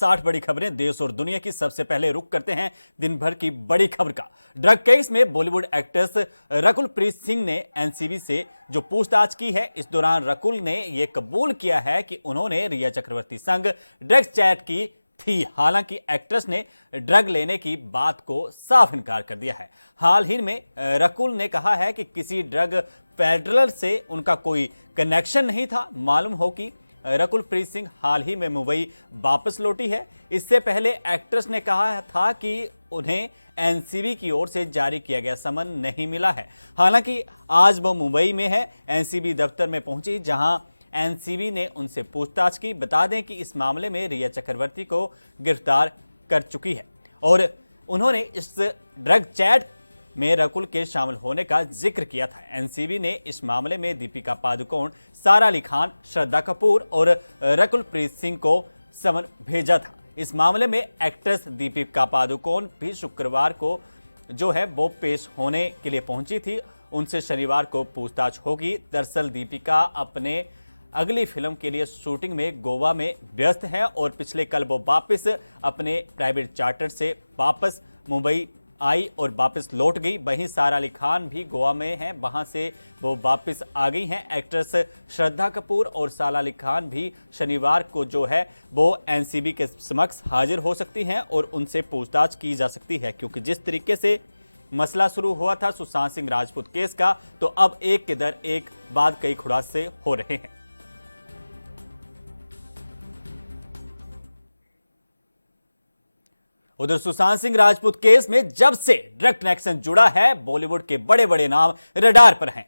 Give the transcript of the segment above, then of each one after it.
60 बड़ी खबरें देश और दुनिया की। सबसे पहले रुख करते हैं दिन भर की बड़ी खबर का। ड्रग केस में बॉलीवुड एक्ट्रेस रकुल प्रीत सिंह ने एनसीबी से जो पूछताछ की है, इस दौरान रकुल ने यह कबूल किया है कि उन्होंने रिया चक्रवर्ती संग ड्रग्स चैट की थी। हालांकि एक्ट्रेस ने ड्रग लेने की बात को साफ इनकार कर दिया है। हाल ही में रकुल ने कहा है कि किसी ड्रग पेडलर से उनका कोई कनेक्शन नहीं था। मालूम हो कि रकुल प्रीत सिंह हाल ही में मुंबई वापस लौटी है। इससे पहले एक्ट्रेस ने कहा था कि उन्हें एनसीबी की ओर से जारी किया गया समन नहीं मिला है। हालांकि आज वो मुंबई में है, एनसीबी दफ्तर में पहुंची, जहां एनसीबी ने उनसे पूछताछ की। बता दें कि इस मामले में रिया चक्रवर्ती को गिरफ्तार कर चुकी है और उन्होंने इस ड्रग चैट में रकुल के शामिल होने का जिक्र किया था। एनसीबी ने इस मामले में दीपिका पादुकोण, सारा अली खान, श्रद्धा कपूर और रकुल प्रीत सिंह को समन भेजा था। इस मामले में एक्ट्रेस दीपिका पादुकोण भी शुक्रवार को जो है वो पेश होने के लिए पहुंची थी। उनसे शनिवार को पूछताछ होगी। दरअसल दीपिका अपने अगली फिल्म के लिए शूटिंग में गोवा में व्यस्त हैं और पिछले कल वो वापस अपने प्राइवेट चार्टर से वापस मुंबई आई और वापस लौट गई। वहीं सारा अली खान भी गोवा में हैं, वहां से वो वापस आ गई हैं। एक्ट्रेस श्रद्धा कपूर और सारा अली खान भी शनिवार को जो है वो एनसीबी के समक्ष हाजिर हो सकती हैं और उनसे पूछताछ की जा सकती है, क्योंकि जिस तरीके से मसला शुरू हुआ था सुशांत सिंह राजपूत केस का, तो अब एक के दर एक बाद कई खुलासे हो रहे हैं। उधर सुशांत सिंह राजपूत केस में जब से ड्रग कनेक्शन जुड़ा है, बॉलीवुड के बड़े बड़े नाम रडार पर हैं।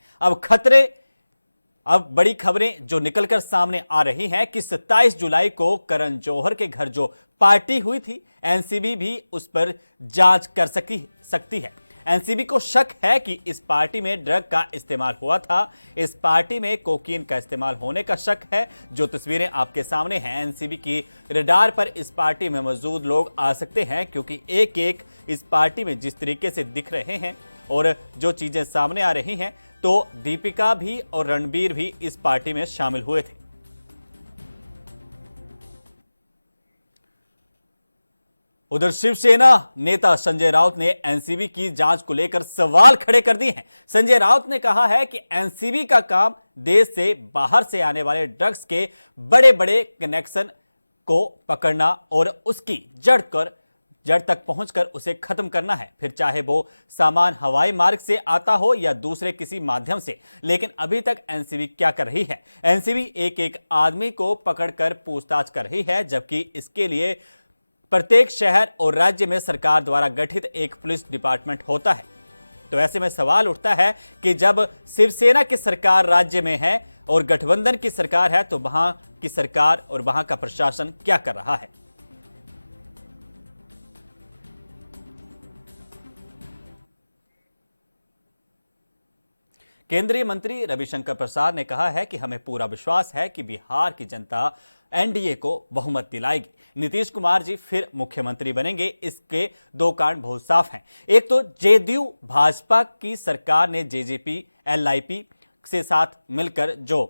अब बड़ी खबरें जो निकलकर सामने आ रही हैं कि 27 जुलाई को करण जौहर के घर जो पार्टी हुई थी, एनसीबी भी उस पर जांच कर सकती है। एनसीबी को शक है कि इस पार्टी में ड्रग का इस्तेमाल हुआ था। इस पार्टी में कोकीन का इस्तेमाल होने का शक है। जो तस्वीरें आपके सामने हैं, एनसीबी की रडार पर इस पार्टी में मौजूद लोग आ सकते हैं, क्योंकि एक एक इस पार्टी में जिस तरीके से दिख रहे हैं और जो चीजें सामने आ रही हैं, तो दीपिका भी और रणबीर भी इस पार्टी में शामिल हुए थे। उधर शिवसेना नेता संजय राउत ने एनसीबी की जांच को लेकर सवाल खड़े कर दिए हैं। संजय राउत ने कहा है कि एनसीबी का काम देश से बाहर से आने वाले ड्रग्स के बड़े बड़े कनेक्शन को पकड़ना और उसकी जड़ तक पहुंचकर उसे खत्म करना है, फिर चाहे वो सामान हवाई मार्ग से आता हो या दूसरे किसी माध्यम से। लेकिन अभी तक एनसीबी क्या कर रही है? एनसीबी एक एक आदमी को पकड़कर पूछताछ कर रही है, जबकि इसके लिए प्रत्येक शहर और राज्य में सरकार द्वारा गठित एक पुलिस डिपार्टमेंट होता है। तो ऐसे में सवाल उठता है कि जब शिवसेना की सरकार राज्य में है और गठबंधन की सरकार है, तो वहां की सरकार और वहां का प्रशासन क्या कर रहा है? केंद्रीय मंत्री रविशंकर प्रसाद ने कहा है कि हमें पूरा विश्वास है कि बिहार की जनता एनडीए को बहुमत दिलाएगी। नीतीश कुमार जी फिर मुख्यमंत्री बनेंगे। इसके दो कारण बहुत साफ हैं। एक तो जेडीयू भाजपा की सरकार ने जेजेपी एलआईपी से साथ मिलकर जो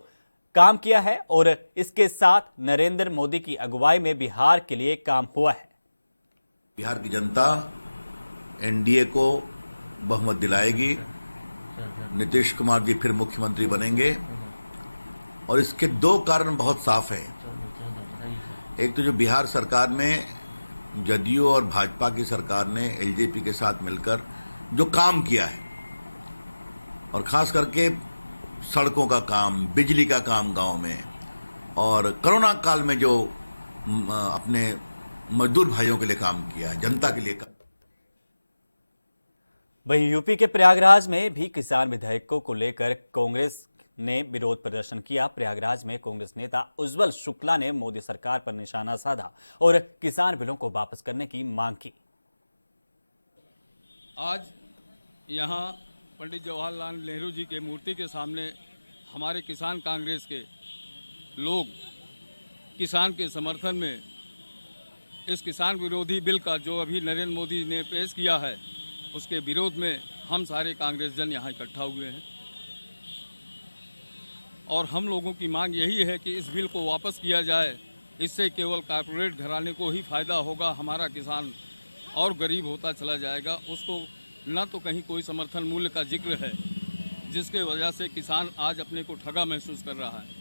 काम किया है और इसके साथ नरेंद्र मोदी की अगुवाई में बिहार के लिए काम हुआ है। बिहार की जनता एनडीए को बहुमत दिलाएगी, नीतीश कुमार जी फिर मुख्यमंत्री बनेंगे और इसके दो कारण बहुत साफ हैं। एक तो जो बिहार सरकार में जदयू और भाजपा की सरकार ने एलजेपी के साथ मिलकर जो काम किया है, और खास करके सड़कों का काम, बिजली का काम गांव में, और कोरोना काल में जो अपने मजदूर भाइयों के लिए काम किया है, जनता के लिए काम। वहीं यूपी के प्रयागराज में भी किसान विधेयकों को लेकर कांग्रेस ने विरोध प्रदर्शन किया। प्रयागराज में कांग्रेस नेता उज्जवल शुक्ला ने मोदी सरकार पर निशाना साधा और किसान बिलों को वापस करने की मांग की। आज यहां पंडित जवाहरलाल नेहरू जी के मूर्ति के सामने हमारे किसान कांग्रेस के लोग किसान के समर्थन में इस किसान विरोधी बिल का जो अभी नरेंद्र मोदी ने पेश किया है, उसके विरोध में हम सारे कांग्रेस जन यहाँ इकट्ठा हुए हैं और हम लोगों की मांग यही है कि इस बिल को वापस किया जाए इससे केवल कारपोरेट घराने को ही फ़ायदा होगा, हमारा किसान और गरीब होता चला जाएगा। उसको न तो कहीं कोई समर्थन मूल्य का जिक्र है, जिसके वजह से किसान आज अपने को ठगा महसूस कर रहा है।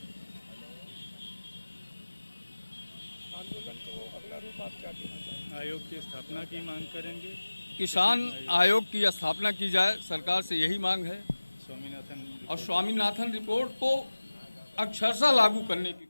आंदोलन को अगला रूप आप क्या देना चाहेंगे? आयोग की स्थापना की मांग करेंगे? किसान आयोग की स्थापना की जाए, सरकार से यही मांग है। स्वामीनाथन और स्वामीनाथन रिपोर्ट को अक्षरशः लागू करने की।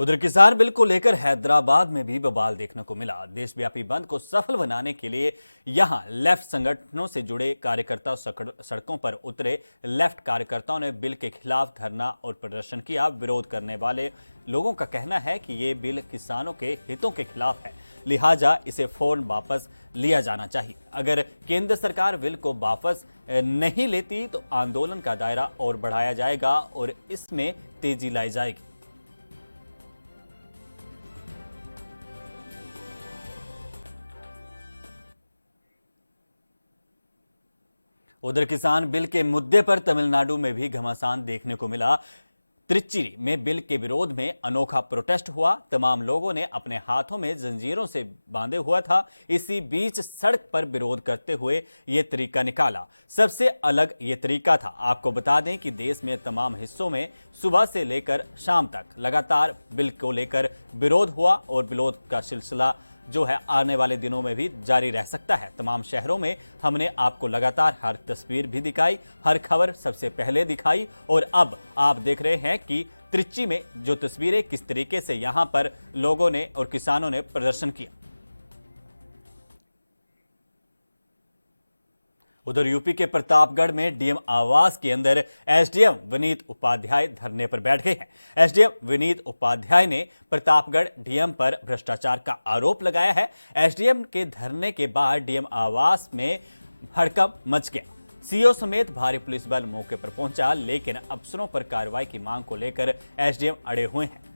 उधर किसान बिल को लेकर हैदराबाद में भी बवाल देखने को मिला। देशव्यापी बंद को सफल बनाने के लिए यहां लेफ्ट संगठनों से जुड़े कार्यकर्ता सड़कों पर उतरे। लेफ्ट कार्यकर्ताओं ने बिल के खिलाफ धरना और प्रदर्शन किया। विरोध करने वाले लोगों का कहना है कि ये बिल किसानों के हितों के खिलाफ है, लिहाजा इसे फौरन वापस लिया जाना चाहिए। अगर केंद्र सरकार बिल को वापस नहीं लेती तो आंदोलन का दायरा और बढ़ाया जाएगा और इसमें तेजी लाई जाएगी। उधर किसान बिल के मुद्दे पर तमिलनाडु में भी घमासान देखने को मिला। त्रिच्ची में बिल के विरोध में अनोखा प्रोटेस्ट हुआ। तमाम लोगों ने अपने हाथों में जंजीरों से बांधे हुआ था। इसी बीच सड़क पर विरोध करते हुए ये तरीका निकाला। सबसे अलग ये तरीका था। आपको बता दें कि देश में तमाम हिस्सों में सुबह से लेकर शाम तक लगातार बिल को लेकर विरोध हुआ और विरोध का सिलसिला जो है आने वाले दिनों में भी जारी रह सकता है। तमाम शहरों में हमने आपको लगातार हर तस्वीर भी दिखाई, हर खबर सबसे पहले दिखाई और अब आप देख रहे हैं कि त्रिच्ची में जो तस्वीरें किस तरीके से यहां पर लोगों ने और किसानों ने प्रदर्शन किया। उधर यूपी के प्रतापगढ़ में डीएम आवास के अंदर एसडीएम विनीत उपाध्याय धरने पर बैठ गए हैं। एसडीएम विनीत उपाध्याय ने प्रतापगढ़ डीएम पर भ्रष्टाचार का आरोप लगाया है। एसडीएम के धरने के बाद डीएम आवास में हड़कंप मच गया। सीओ समेत भारी पुलिस बल मौके पर पहुंचा, लेकिन अफसरों पर कार्रवाई की मांग को लेकर एसडीएम अड़े हुए हैं।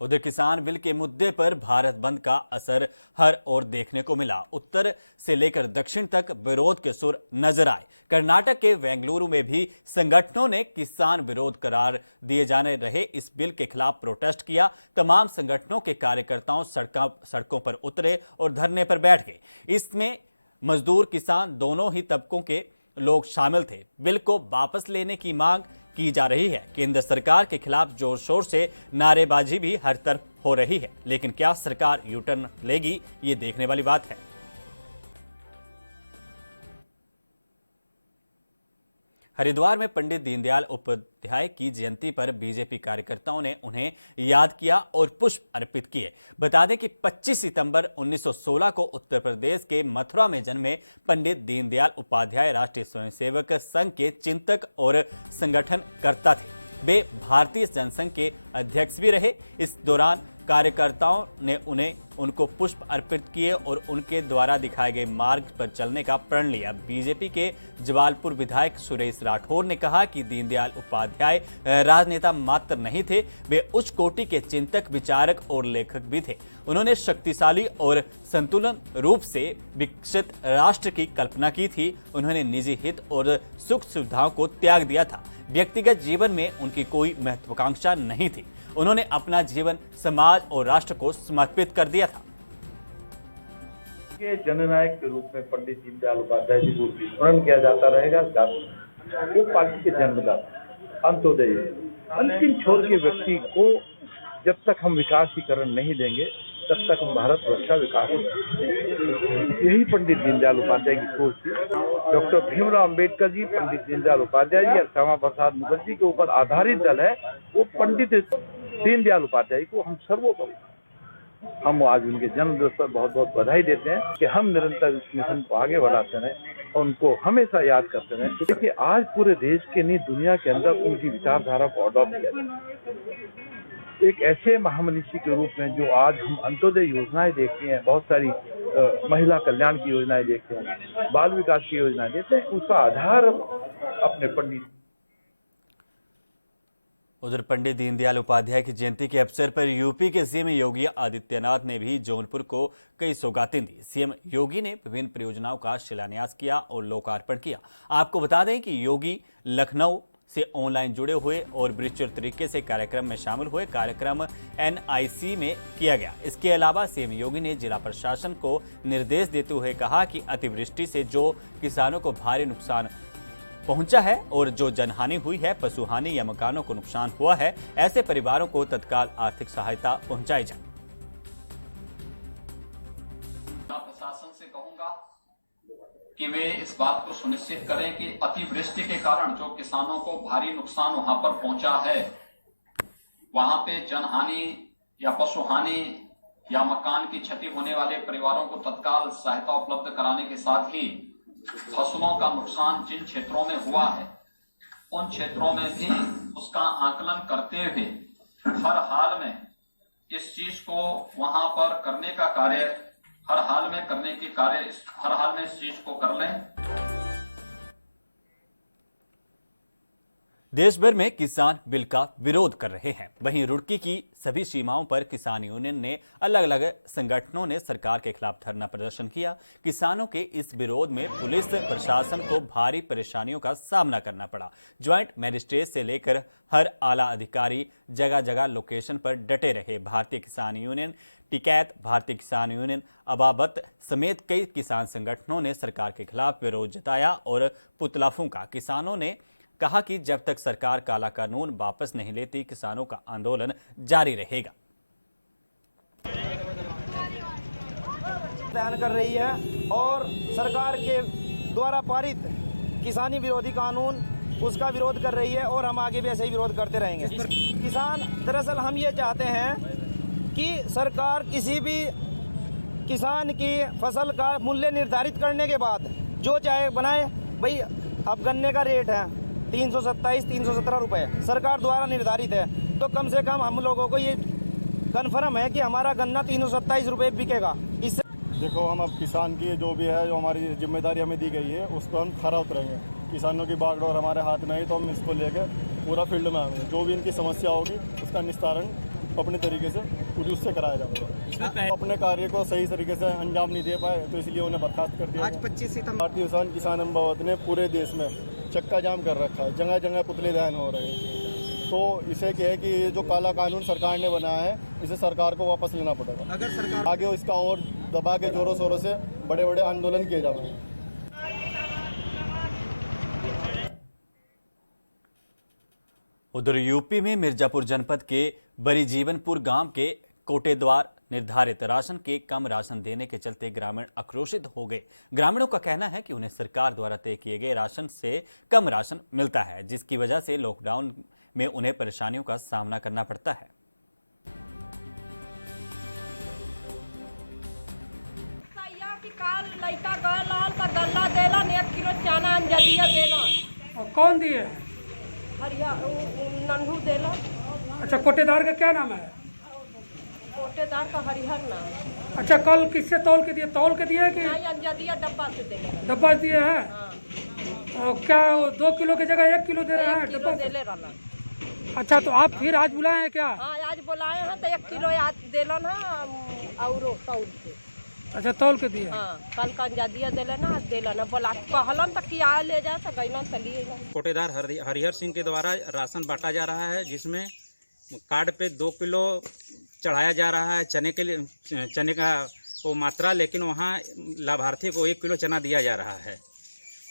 उधर किसान बिल के मुद्दे पर भारत बंद का असर हर ओर देखने को मिला। उत्तर से लेकर दक्षिण तक विरोध के सुर नजर आए। कर्नाटक के बेंगलुरु में भी संगठनों ने किसान विरोध करार दिए जाने रहे इस बिल के खिलाफ प्रोटेस्ट किया। तमाम संगठनों के कार्यकर्ताओं सड़कों पर उतरे और धरने पर बैठ गए। इसमें मजदूर किसान दोनों ही तबकों के लोग शामिल थे। बिल को वापस लेने की मांग की जा रही है। केंद्र सरकार के खिलाफ जोर शोर से नारेबाजी भी हर तरफ हो रही है, लेकिन क्या सरकार यू टर्न लेगी, ये देखने वाली बात है। हरिद्वार में पंडित दीनदयाल उपाध्याय की जयंती पर बीजेपी कार्यकर्ताओं ने उन्हें याद किया और पुष्प अर्पित किए। बता दें कि 25 सितंबर 1916 को उत्तर प्रदेश के मथुरा में जन्मे पंडित दीनदयाल उपाध्याय राष्ट्रीय स्वयंसेवक संघ के चिंतक और संगठनकर्ता थे। वे भारतीय जनसंघ के अध्यक्ष भी रहे। इस दौरान कार्यकर्ताओं ने उनको पुष्प अर्पित किए और उनके द्वारा दिखाए गए मार्ग पर चलने का प्रण लिया। बीजेपी के जवालपुर विधायक सुरेश राठौर ने कहा कि दीनदयाल उपाध्याय राजनेता मात्र नहीं थे, वे उच्च कोटि के चिंतक, विचारक और लेखक भी थे। उन्होंने शक्तिशाली और संतुलन रूप से विकसित राष्ट्र की कल्पना की थी। उन्होंने निजी हित और सुख सुविधाओं को त्याग दिया था। व्यक्तिगत जीवन में उनकी कोई महत्वाकांक्षा नहीं थी। उन्होंने अपना जीवन समाज और राष्ट्र को समर्पित कर दिया था। के जननायक के रूप में पंडित दीनदयाल उपाध्याय जी को स्मरण किया जाता रहेगा। वो पार्टी के जन्मदाता, अंत्योदय, अंतिम छोर के व्यक्ति को जब तक हम विकासीकरण नहीं देंगे तब तक हम भारतवर्ष का विकास हो सकते हैं। यही पंडित दीनदयाल उपाध्याय की सोच थी। डॉक्टर भीमराव अंबेडकर जी, पंडित दीनदयाल उपाध्याय जी और श्यामा प्रसाद मुखर्जी के ऊपर आधारित दल है। वो पंडित दीनदयाल उपाध्याय को हम सर्वोपरि हम आज उनके जन्म दिवस पर बहुत बहुत बधाई देते हैं कि हम निरंतर इस मिशन को आगे बढ़ाते रहें और उनको हमेशा याद करते रहें। देखिए, आज पूरे देश के नहीं दुनिया के अंदर उनकी विचारधारा को अडॉप्ट किया जाए। एक ऐसे महामनीषी के रूप में जो आज हम अंत्योदय योजनाएं देखते हैं, बहुत सारी महिला कल्याण की योजनाएं देखते हैं, बाल विकास की योजनाएं देखते हैं, उसका आधार अपने पंडित उधर पंडित दीनदयाल उपाध्याय की जयंती के अवसर पर यूपी के सीएम योगी आदित्यनाथ ने भी जौनपुर को कई सौगातें दी। सीएम योगी ने विभिन्न परियोजनाओं का शिलान्यास किया और लोकार्पण किया। आपको बता दें कि योगी लखनऊ से ऑनलाइन जुड़े हुए और वर्चुअल तरीके से कार्यक्रम में शामिल हुए। कार्यक्रम NIC में किया गया। इसके अलावा सीएम योगी ने जिला प्रशासन को निर्देश देते हुए कहा कि अतिवृष्टि से जो किसानों को भारी नुकसान पहुंचा है और जो जनहानि हुई है, पशुहानि या मकानों को नुकसान हुआ है, ऐसे परिवारों को तत्काल आर्थिक सहायता पहुंचाई जाए। प्रशासन से कहूंगा कि वे इस बात को सुनिश्चित करें कि अतिवृष्टि के कारण जो किसानों को भारी नुकसान वहां पर पहुंचा है, वहां पे जनहानि या पशुहानि या मकान की क्षति होने वाले परिवारों को तत्काल सहायता उपलब्ध कराने के साथ ही फसलों का नुकसान जिन क्षेत्रों में हुआ है, उन क्षेत्रों में भी उसका आकलन करते हुए हर हाल में इस चीज को वहां पर करने का कार्य, हर हाल में इस चीज को कर लें। देश भर में किसान बिल का विरोध कर रहे हैं। वहीं रुड़की की सभी सीमाओं पर किसान यूनियन ने अलग अलग संगठनों ने सरकार के खिलाफ धरना प्रदर्शन किया। किसानों के इस विरोध में पुलिस प्रशासन को भारी परेशानियों का सामना करना पड़ा। ज्वाइंट मजिस्ट्रेट से लेकर हर आला अधिकारी जगह जगह लोकेशन पर डटे रहे। भारतीय किसान यूनियन, टिकैत, भारतीय किसान यूनियन, अबाबत समेत कई किसान संगठनों ने सरकार के खिलाफ विरोध जताया और पुतला फूंका। किसानों ने कहा कि जब तक सरकार काला कानून वापस नहीं लेती, किसानों का आंदोलन जारी रहेगा। बयान कर रही है और सरकार के द्वारा पारित किसानी विरोधी कानून उसका विरोध कर रही है और हम आगे भी ऐसे ही विरोध करते रहेंगे। किसान दरअसल हम ये चाहते हैं कि सरकार किसी भी किसान की फसल का मूल्य निर्धारित करने के बाद जो चाहे बनाए। भाई अब गन्ने का रेट है 327-317 रुपए सरकार द्वारा निर्धारित है, तो कम से कम हम लोगों को ये कन्फर्म है कि हमारा गन्ना 327 रुपए बिकेगा। इससे देखो, हम अब किसान की जो भी है, जो हमारी जिम्मेदारी हमें दी गई है, उस पर हम खरा उतरेंगे। किसानों की बागडोर हमारे हाथ में है, तो हम इसको लेकर पूरा फील्ड में आएंगे। जो भी इनकी समस्या होगी उसका निस्तारण अपने तरीके से पूरी उससे कराया जाएगा। अपने कार्य को सही तरीके से अंजाम नहीं दे पाए, तो इसलिए उन्हें बर्खास्त कर दिया। आज 25 सितंबर भारतीय किसान अम्बावत ने पूरे देश में चक्का जाम कर रखा है, जगह जगह पुतले दहन हो रहे हैं। तो इसे क्या है कि ये जो काला कानून सरकार ने बनाया है, इसे सरकार को वापस लेना पड़ेगा। अगर सरकार आगे इसका और दबा के जोरों शोरों से बड़े बड़े आंदोलन किए जाएंगे। उधर यूपी में मिर्जापुर जनपद के बरीजीवनपुर गांव के कोटेद्वार निर्धारित राशन के कम राशन देने के चलते ग्रामीण आक्रोशित हो गए। ग्रामीणों का कहना है कि उन्हें सरकार द्वारा तय किए गए राशन से कम राशन मिलता है, जिसकी वजह से लॉकडाउन में उन्हें परेशानियों का सामना करना पड़ता है। कौन दिए? नन्हू देला। अच्छा, कोटेदार का क्या नाम है? कोटेदार का हरिहर नाम। अच्छा, कल किससे तौल के दिए? तौल के दिए कि डब्बा से दे? डब्बा दिए हैं। और क्या 2 किलो की जगह 1 किलो दे रहे हैं? डब्बा दे ले रहा। अच्छा, तो आप फिर आज बुलाए हैं क्या? हाँ, आज बुलाए हैं तो 1 किलो आज देला ना और तौल के। अच्छा, तौल के दिए। हाँ, कल कंजादिया देला ना, आज देला ना। बोला कहलन तक कि आ ले जाए तो गैलन चलिए। कोटेदार हरिहर सिंह के द्वारा राशन बांटा जा रहा है, जिसमें कार्ड पे 2 किलो चढ़ाया जा रहा है चने का वो मात्रा, लेकिन वहाँ लाभार्थी को 1 किलो चना दिया जा रहा है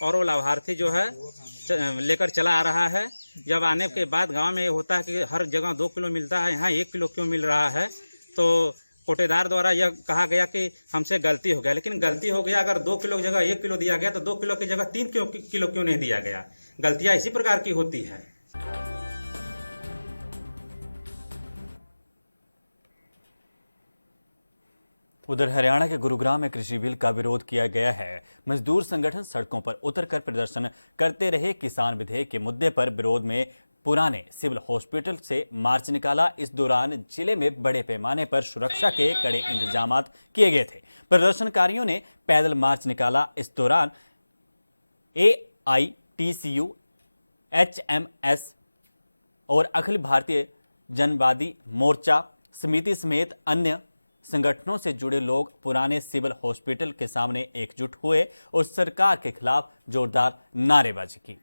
और वो लाभार्थी जो है लेकर चला आ रहा है। जब आने के बाद गांव में ये होता है कि हर जगह 2 किलो मिलता है, यहाँ 1 किलो क्यों मिल रहा है? तो कोटेदार द्वारा यह कहा गया कि हमसे गलती हो गया, लेकिन गलती हो गया अगर 2 किलो की जगह 1 किलो दिया गया तो 2 किलो की जगह 3 किलो क्यों नहीं दिया गया? गलतियाँ इसी प्रकार की होती है। उधर हरियाणा के गुरुग्राम में कृषि बिल का विरोध किया गया है। मजदूर संगठन सड़कों पर उतरकर प्रदर्शन करते रहे। किसान विधेयक के मुद्दे पर विरोध में पुराने सिविल हॉस्पिटल से मार्च निकाला। इस दौरान जिले में बड़े पैमाने पर सुरक्षा के कड़े इंतजाम किए गए थे। प्रदर्शनकारियों ने पैदल मार्च निकाला। इस दौरान AITCU, HMS, और अखिल भारतीय जनवादी मोर्चा समिति समेत अन्य संगठनों से जुड़े लोग पुराने सिविल हॉस्पिटल के सामने एकजुट हुए और सरकार के खिलाफ जोरदार नारेबाजी की।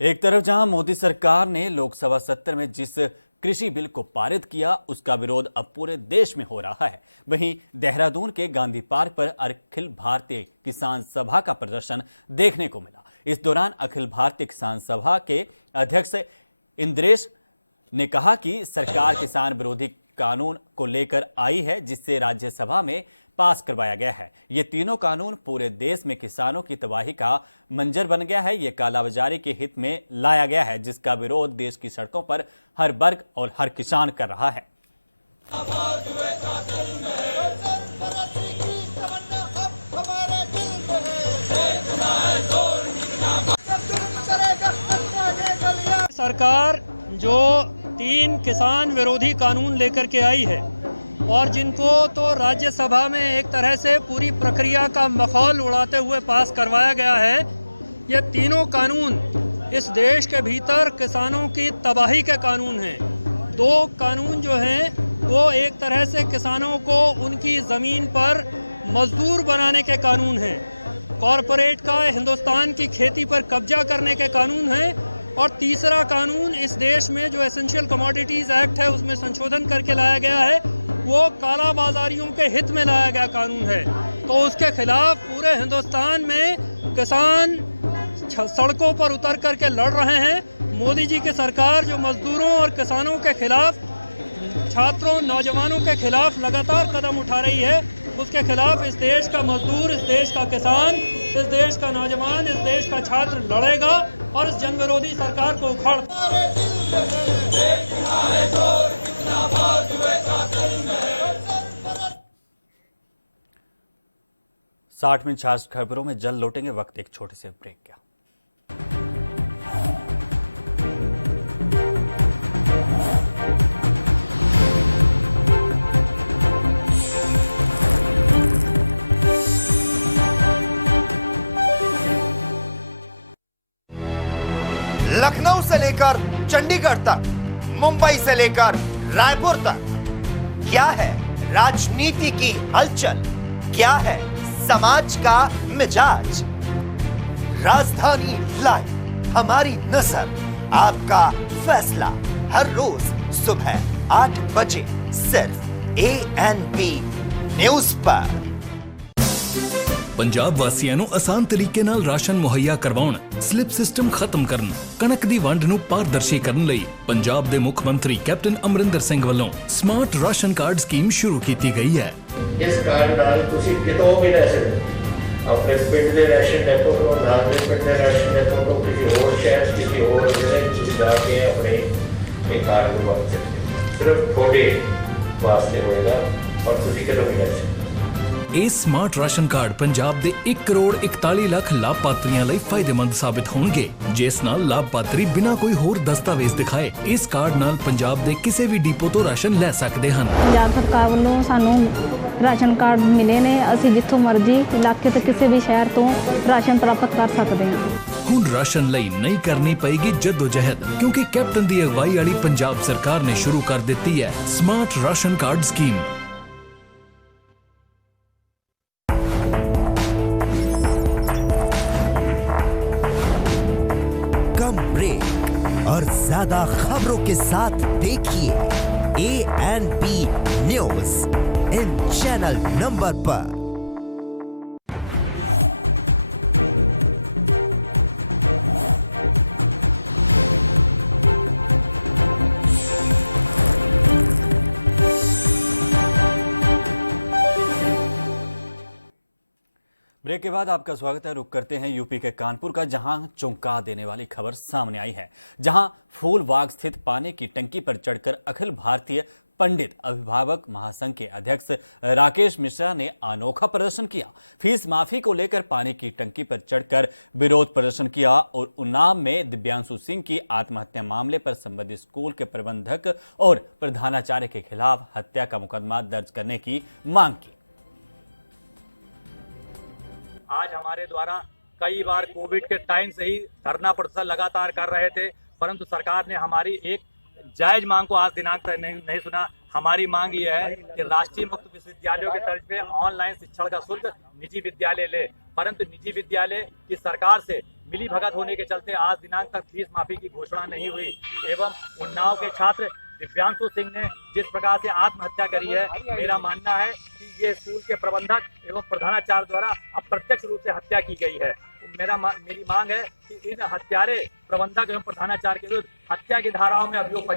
एक तरफ जहां मोदी सरकार ने लोकसभा सत्र में जिस कृषि बिल को पारित किया उसका विरोध अब पूरे देश में हो रहा है, वहीं देहरादून के गांधी पार्क पर अखिल भारतीय किसान सभा का प्रदर्शन देखने को मिला। इस दौरान अखिल भारतीय किसान सभा के अध्यक्ष इंद्रेश ने कहा कि सरकार किसान विरोधी कानून को लेकर आई है, जिससे राज्यसभा में पास करवाया गया है। ये तीनों कानून पूरे देश में किसानों की तबाही का मंजर बन गया है। ये कालाबाजारी के हित में लाया गया है, जिसका विरोध देश की सड़कों पर हर वर्ग और हर किसान कर रहा है। सरकार जो 3 किसान विरोधी कानून लेकर के आई है और जिनको तो राज्यसभा में एक तरह से पूरी प्रक्रिया का मखौल उड़ाते हुए पास करवाया गया है, ये तीनों कानून इस देश के भीतर किसानों की तबाही के कानून हैं। 2 कानून जो हैं वो एक तरह से किसानों को उनकी ज़मीन पर मजदूर बनाने के कानून हैं। कॉरपोरेट का हिंदुस्तान की खेती पर कब्जा करने के कानून हैं। और तीसरा कानून इस देश में जो एसेंशियल कमोडिटीज़ एक्ट है उसमें संशोधन करके लाया गया है, वो काला बाजारियों के हित में लाया गया कानून है। तो उसके खिलाफ पूरे हिंदुस्तान में किसान सड़कों पर उतर करके लड़ रहे हैं। मोदी जी की सरकार जो मजदूरों और किसानों के खिलाफ, छात्रों, नौजवानों के खिलाफ लगातार कदम उठा रही है, उसके खिलाफ इस देश का मजदूर, इस देश का किसान, इस देश का नौजवान, इस देश का छात्र लड़ेगा और इस जनविरोधी सरकार को उखाड़। 60 मिनट 60 खबरों में जल्द लौटेंगे। वक्त एक छोटे से ब्रेक का। लखनऊ से लेकर चंडीगढ़ तक, मुंबई से लेकर रायपुर तक, क्या है राजनीति की हलचल, क्या है समाज का मिजाज। राजधानी लाइव, हमारी नजर, आपका फैसला, हर रोज सुबह 8 बजे सिर्फ ANP न्यूज पर। ਪੰਜਾਬ ਵਾਸੀਆਂ ਨੂੰ ਆਸਾਨ ਤਰੀਕੇ ਨਾਲ ਰਾਸ਼ਨ ਮੁਹੱਈਆ ਕਰਵਾਉਣ, ਸਲਿੱਪ ਸਿਸਟਮ ਖਤਮ ਕਰਨ, ਕਣਕ ਦੀ ਵੰਡ ਨੂੰ ਪਾਰਦਰਸ਼ੀ ਕਰਨ ਲਈ ਪੰਜਾਬ ਦੇ ਮੁੱਖ ਮੰਤਰੀ ਕੈਪਟਨ ਅਮਰਿੰਦਰ ਸਿੰਘ ਵੱਲੋਂ ਸਮਾਰਟ ਰਾਸ਼ਨ ਕਾਰਡ ਸਕੀਮ ਸ਼ੁਰੂ ਕੀਤੀ ਗਈ ਹੈ। ਇਸ ਕਾਰਡ ਨਾਲ ਤੁਸੀਂ ਕਿਤੋਂ ਵੀ ਲੈ ਸਕਦੇ ਹੋ। ਆਪਣੇ ਪਿੰਡ ਦੇ ਰਾਸ਼ਨ ਡਿਪੋ ਤੋਂ, ਨਾਲ ਦੇ ਪਿੰਡ ਦੇ ਰਾਸ਼ਨ ਡਿਪੋ ਤੋਂ, ਕਿਸੇ ਹੋਰ ਸ਼ਹਿਰ, ਕਿਸੇ ਹੋਰ ਜ਼ਿਲ੍ਹੇ ਵਿੱਚ ਜਾ ਕੇ ਆਪਣੇ ਇਹ ਕਾਰਡ ਨੂੰ ਵਰਤ ਸਕਦੇ ਹੋ। ਸਿਰਫ ਤੁਹਾਡੇ ਵਾਸਤੇ ਹੋਏਗਾ ਔਰ ਤੁਸੀਂ ਕਿਤੋਂ ਵੀ ਲੈ ਸਕਦੇ ਹੋ। ਇਸ ਸਮਾਰਟ ਰਾਸ਼ਨ ਕਾਰਡ ਪੰਜਾਬ ਦੇ 1 ਕਰੋੜ 41 ਲੱਖ ਲਾਭਪਾਤਰੀਆਂ ਲਈ ਫਾਇਦੇਮੰਦ ਸਾਬਿਤ ਹੋਣਗੇ, ਜਿਸ ਨਾਲ ਲਾਭਪਾਤਰੀ ਬਿਨਾਂ ਕੋਈ ਹੋਰ ਦਸਤਾਵੇਜ਼ ਦਿਖਾਏ ਇਸ ਕਾਰਡ ਨਾਲ ਪੰਜਾਬ ਦੇ ਕਿਸੇ ਵੀ ਡਿਪੋ ਤੋਂ ਰਾਸ਼ਨ ਲੈ ਸਕਦੇ ਹਨ। ਪੰਜਾਬ ਸਰਕਾਰ ਵੱਲੋਂ ਸਾਨੂੰ ਰਾਸ਼ਨ ਕਾਰਡ ਮਿਲੇ ਨੇ, ਅਸੀਂ ਜਿੱਥੋਂ ਮਰਜ਼ੀ ਇਲਾਕੇ ਤੇ ਕਿਸੇ ਵੀ ਸ਼ਹਿਰ ਤੋਂ ਰਾਸ਼ਨ ਪ੍ਰਾਪਤ ਕਰ ਸਕਦੇ ਹਾਂ। ਹੁਣ ਰਾਸ਼ਨ ਲਈ ਨਹੀਂ ਕਰਨੀ ਪਏਗੀ ਜਦੋਜਹਿਦ, ਕਿਉਂਕਿ ਕੈਪਟਨ ਦੀ ਅਗਵਾਈ ਵਾਲੀ ਪੰਜਾਬ ਸਰਕਾਰ ਨੇ ਸ਼ੁਰੂ ਕਰ ਦਿੱਤੀ ਹੈ ਸਮਾਰਟ ਰਾਸ਼ਨ ਕਾਰਡ ਸਕੀਮ। और ज्यादा खबरों के साथ देखिए ANP news in channel number पर। ब्रेक के बाद आपका स्वागत है। रुक करते हैं यूपी के कानपुर का, जहां चौंका देने वाली खबर सामने आई है, जहां फूलबाग स्थित पानी की टंकी पर चढ़कर अखिल भारतीय पंडित अभिभावक महासंघ के अध्यक्ष राकेश मिश्रा ने अनोखा प्रदर्शन किया। फीस माफी को लेकर पानी की टंकी पर चढ़कर विरोध प्रदर्शन किया और उन्नाव में दिव्यांशु सिंह की आत्महत्या मामले पर संबंधित स्कूल के प्रबंधक और प्रधानाचार्य के खिलाफ हत्या का मुकदमा दर्ज करने की मांग की। आज हमारे द्वारा कई बार कोविड के टाइम से ही धरना प्रदर्शन लगातार कर रहे थे, परंतु सरकार ने हमारी एक जायज मांग को आज दिनांक तक नहीं सुना। हमारी मांग ये है कि राष्ट्रीय मुक्त विश्वविद्यालयों के तर्ज पे ऑनलाइन शिक्षण का शुल्क निजी विद्यालय ले, परंतु निजी विद्यालय की सरकार से मिली भगत होने के चलते आज दिनांक तक फीस माफी की घोषणा नहीं हुई। एवं उन्नाव के छात्र दिव्यांशु सिंह ने जिस प्रकार से आत्महत्या करी है, मेरा मानना है कि ये स्कूल के प्रबंधक एवं प्रधानाचार्य द्वारा अप्रत्यक्ष रूप से हत्या की गई है। मेरी मांग है कि इन हत्यारे प्रबंधक एवं प्रधानाचार्य के विरुद्ध हत्या की धाराओं में अभियोग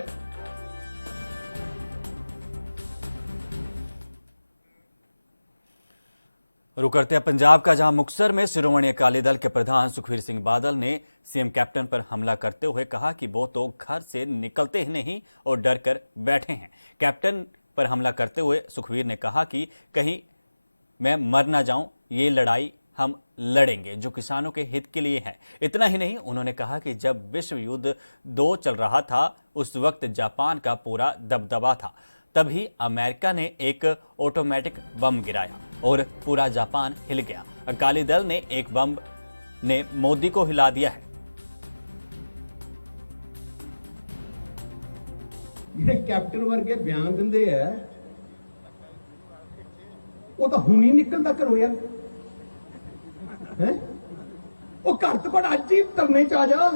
रुक करते हैं पंजाब का, जहां मुक्तसर में शिरोमणि अकाली दल के प्रधान सुखबीर सिंह बादल ने सीएम कैप्टन पर हमला करते हुए कहा कि वो तो घर से निकलते ही नहीं और डर कर बैठे हैं। कैप्टन पर हमला करते हुए सुखबीर ने कहा कि कहीं मैं मर ना जाऊं, ये लड़ाई हम लड़ेंगे जो किसानों के हित के लिए है। इतना ही नहीं, उन्होंने कहा कि जब विश्व युद्ध 2 चल रहा था उस वक्त जापान का पूरा दबदबा था, तभी अमेरिका ने एक ऑटोमेटिक बम गिराया और पूरा जापान हिल गया। अकाली दल ने एक बम ने मोदी को हिला दिया है। कैप्टन वर्गे बयान देंदे है वो तो हुणी निकलदा घरों यार है, वो घर तो बड़ा अज ही धरने च आ जा,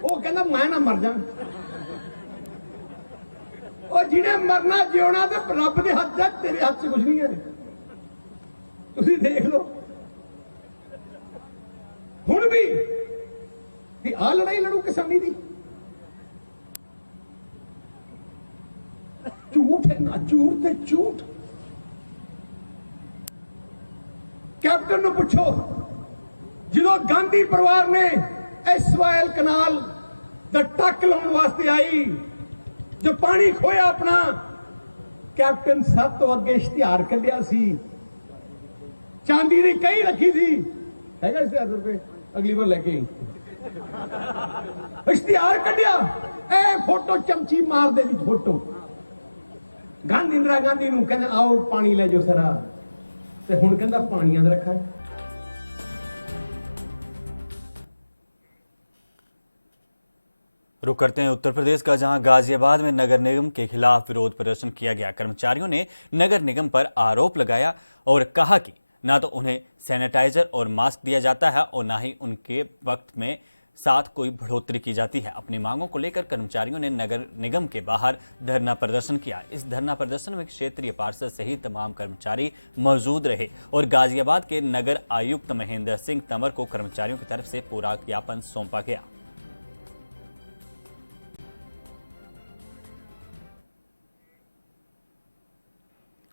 वो कहना मैं ना मर जा। और जिन्हें मरना जियोना तो रब के हाथ है, तेरे हाथ से कुछ नहीं है। तुसी देख लो हुण भी आ लड़ाई लड़ू किसानी दी, झूठ है ना, झूठ ते झूठ। कैप्टन नूं पुछो, जो गांधी परिवार ने एसवाएल कनाल दा टक लाउण वास्ते आई, जो पानी खोया अपना, कैप्टन सब तो अगे इश्तिहार कढ़िया सी, चांदी की कई रखी थी, हैगा इश्तिहार रुपए अगली बार लेके इश्तिहार कढ़िया, ए फोटो चमची मार दे दी फोटो, गांधी इंदिरा गांधी नूं कहना आओ पानी ले जाओ सरा, ते हुण कहंदा पानियां दा रखा। रुक करते हैं उत्तर प्रदेश का, जहां गाजियाबाद में नगर निगम के खिलाफ विरोध प्रदर्शन किया गया। कर्मचारियों ने नगर निगम पर आरोप लगाया और कहा कि ना तो उन्हें सैनिटाइजर और मास्क दिया जाता है और ना ही उनके वक्त में साथ कोई बढ़ोतरी की जाती है। अपनी मांगों को लेकर कर्मचारियों ने नगर निगम के बाहर धरना प्रदर्शन किया। इस धरना प्रदर्शन में क्षेत्रीय पार्षद सहित तमाम कर्मचारी मौजूद रहे और गाजियाबाद के नगर आयुक्त महेंद्र सिंह तंवर को कर्मचारियों की तरफ से पूरा ज्ञापन सौंपा गया।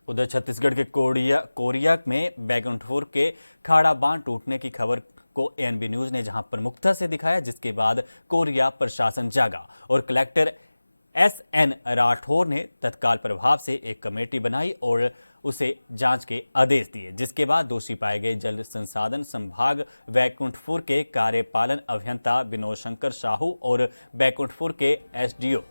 उधर छत्तीसगढ़ के कोरिया में बैकुंठपुर के खाड़ा बांध टूटने की खबर को एएनबी न्यूज ने जहां प्रमुखता से दिखाया, जिसके बाद कोरिया प्रशासन जागा और कलेक्टर एसएन राठौर ने तत्काल प्रभाव से एक कमेटी बनाई और उसे जांच के आदेश दिए, जिसके बाद दोषी पाए गए जल संसाधन संभाग बैकुंठपुर के कार्यपालन अभियंता विनोद शंकर साहू और बैकुंठपुर के एसडीओ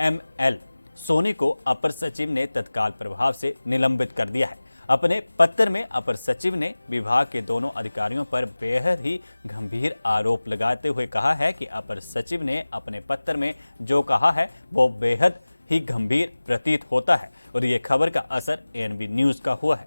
एमएल सोनी को अपर सचिव ने तत्काल प्रभाव से निलंबित कर दिया है। अपने पत्र में अपर सचिव ने विभाग के दोनों अधिकारियों पर बेहद ही गंभीर आरोप लगाते हुए कहा है कि अपर सचिव ने अपने पत्र में जो कहा है वो बेहद ही गंभीर प्रतीत होता है और ये खबर का असर एएनबी न्यूज का हुआ है।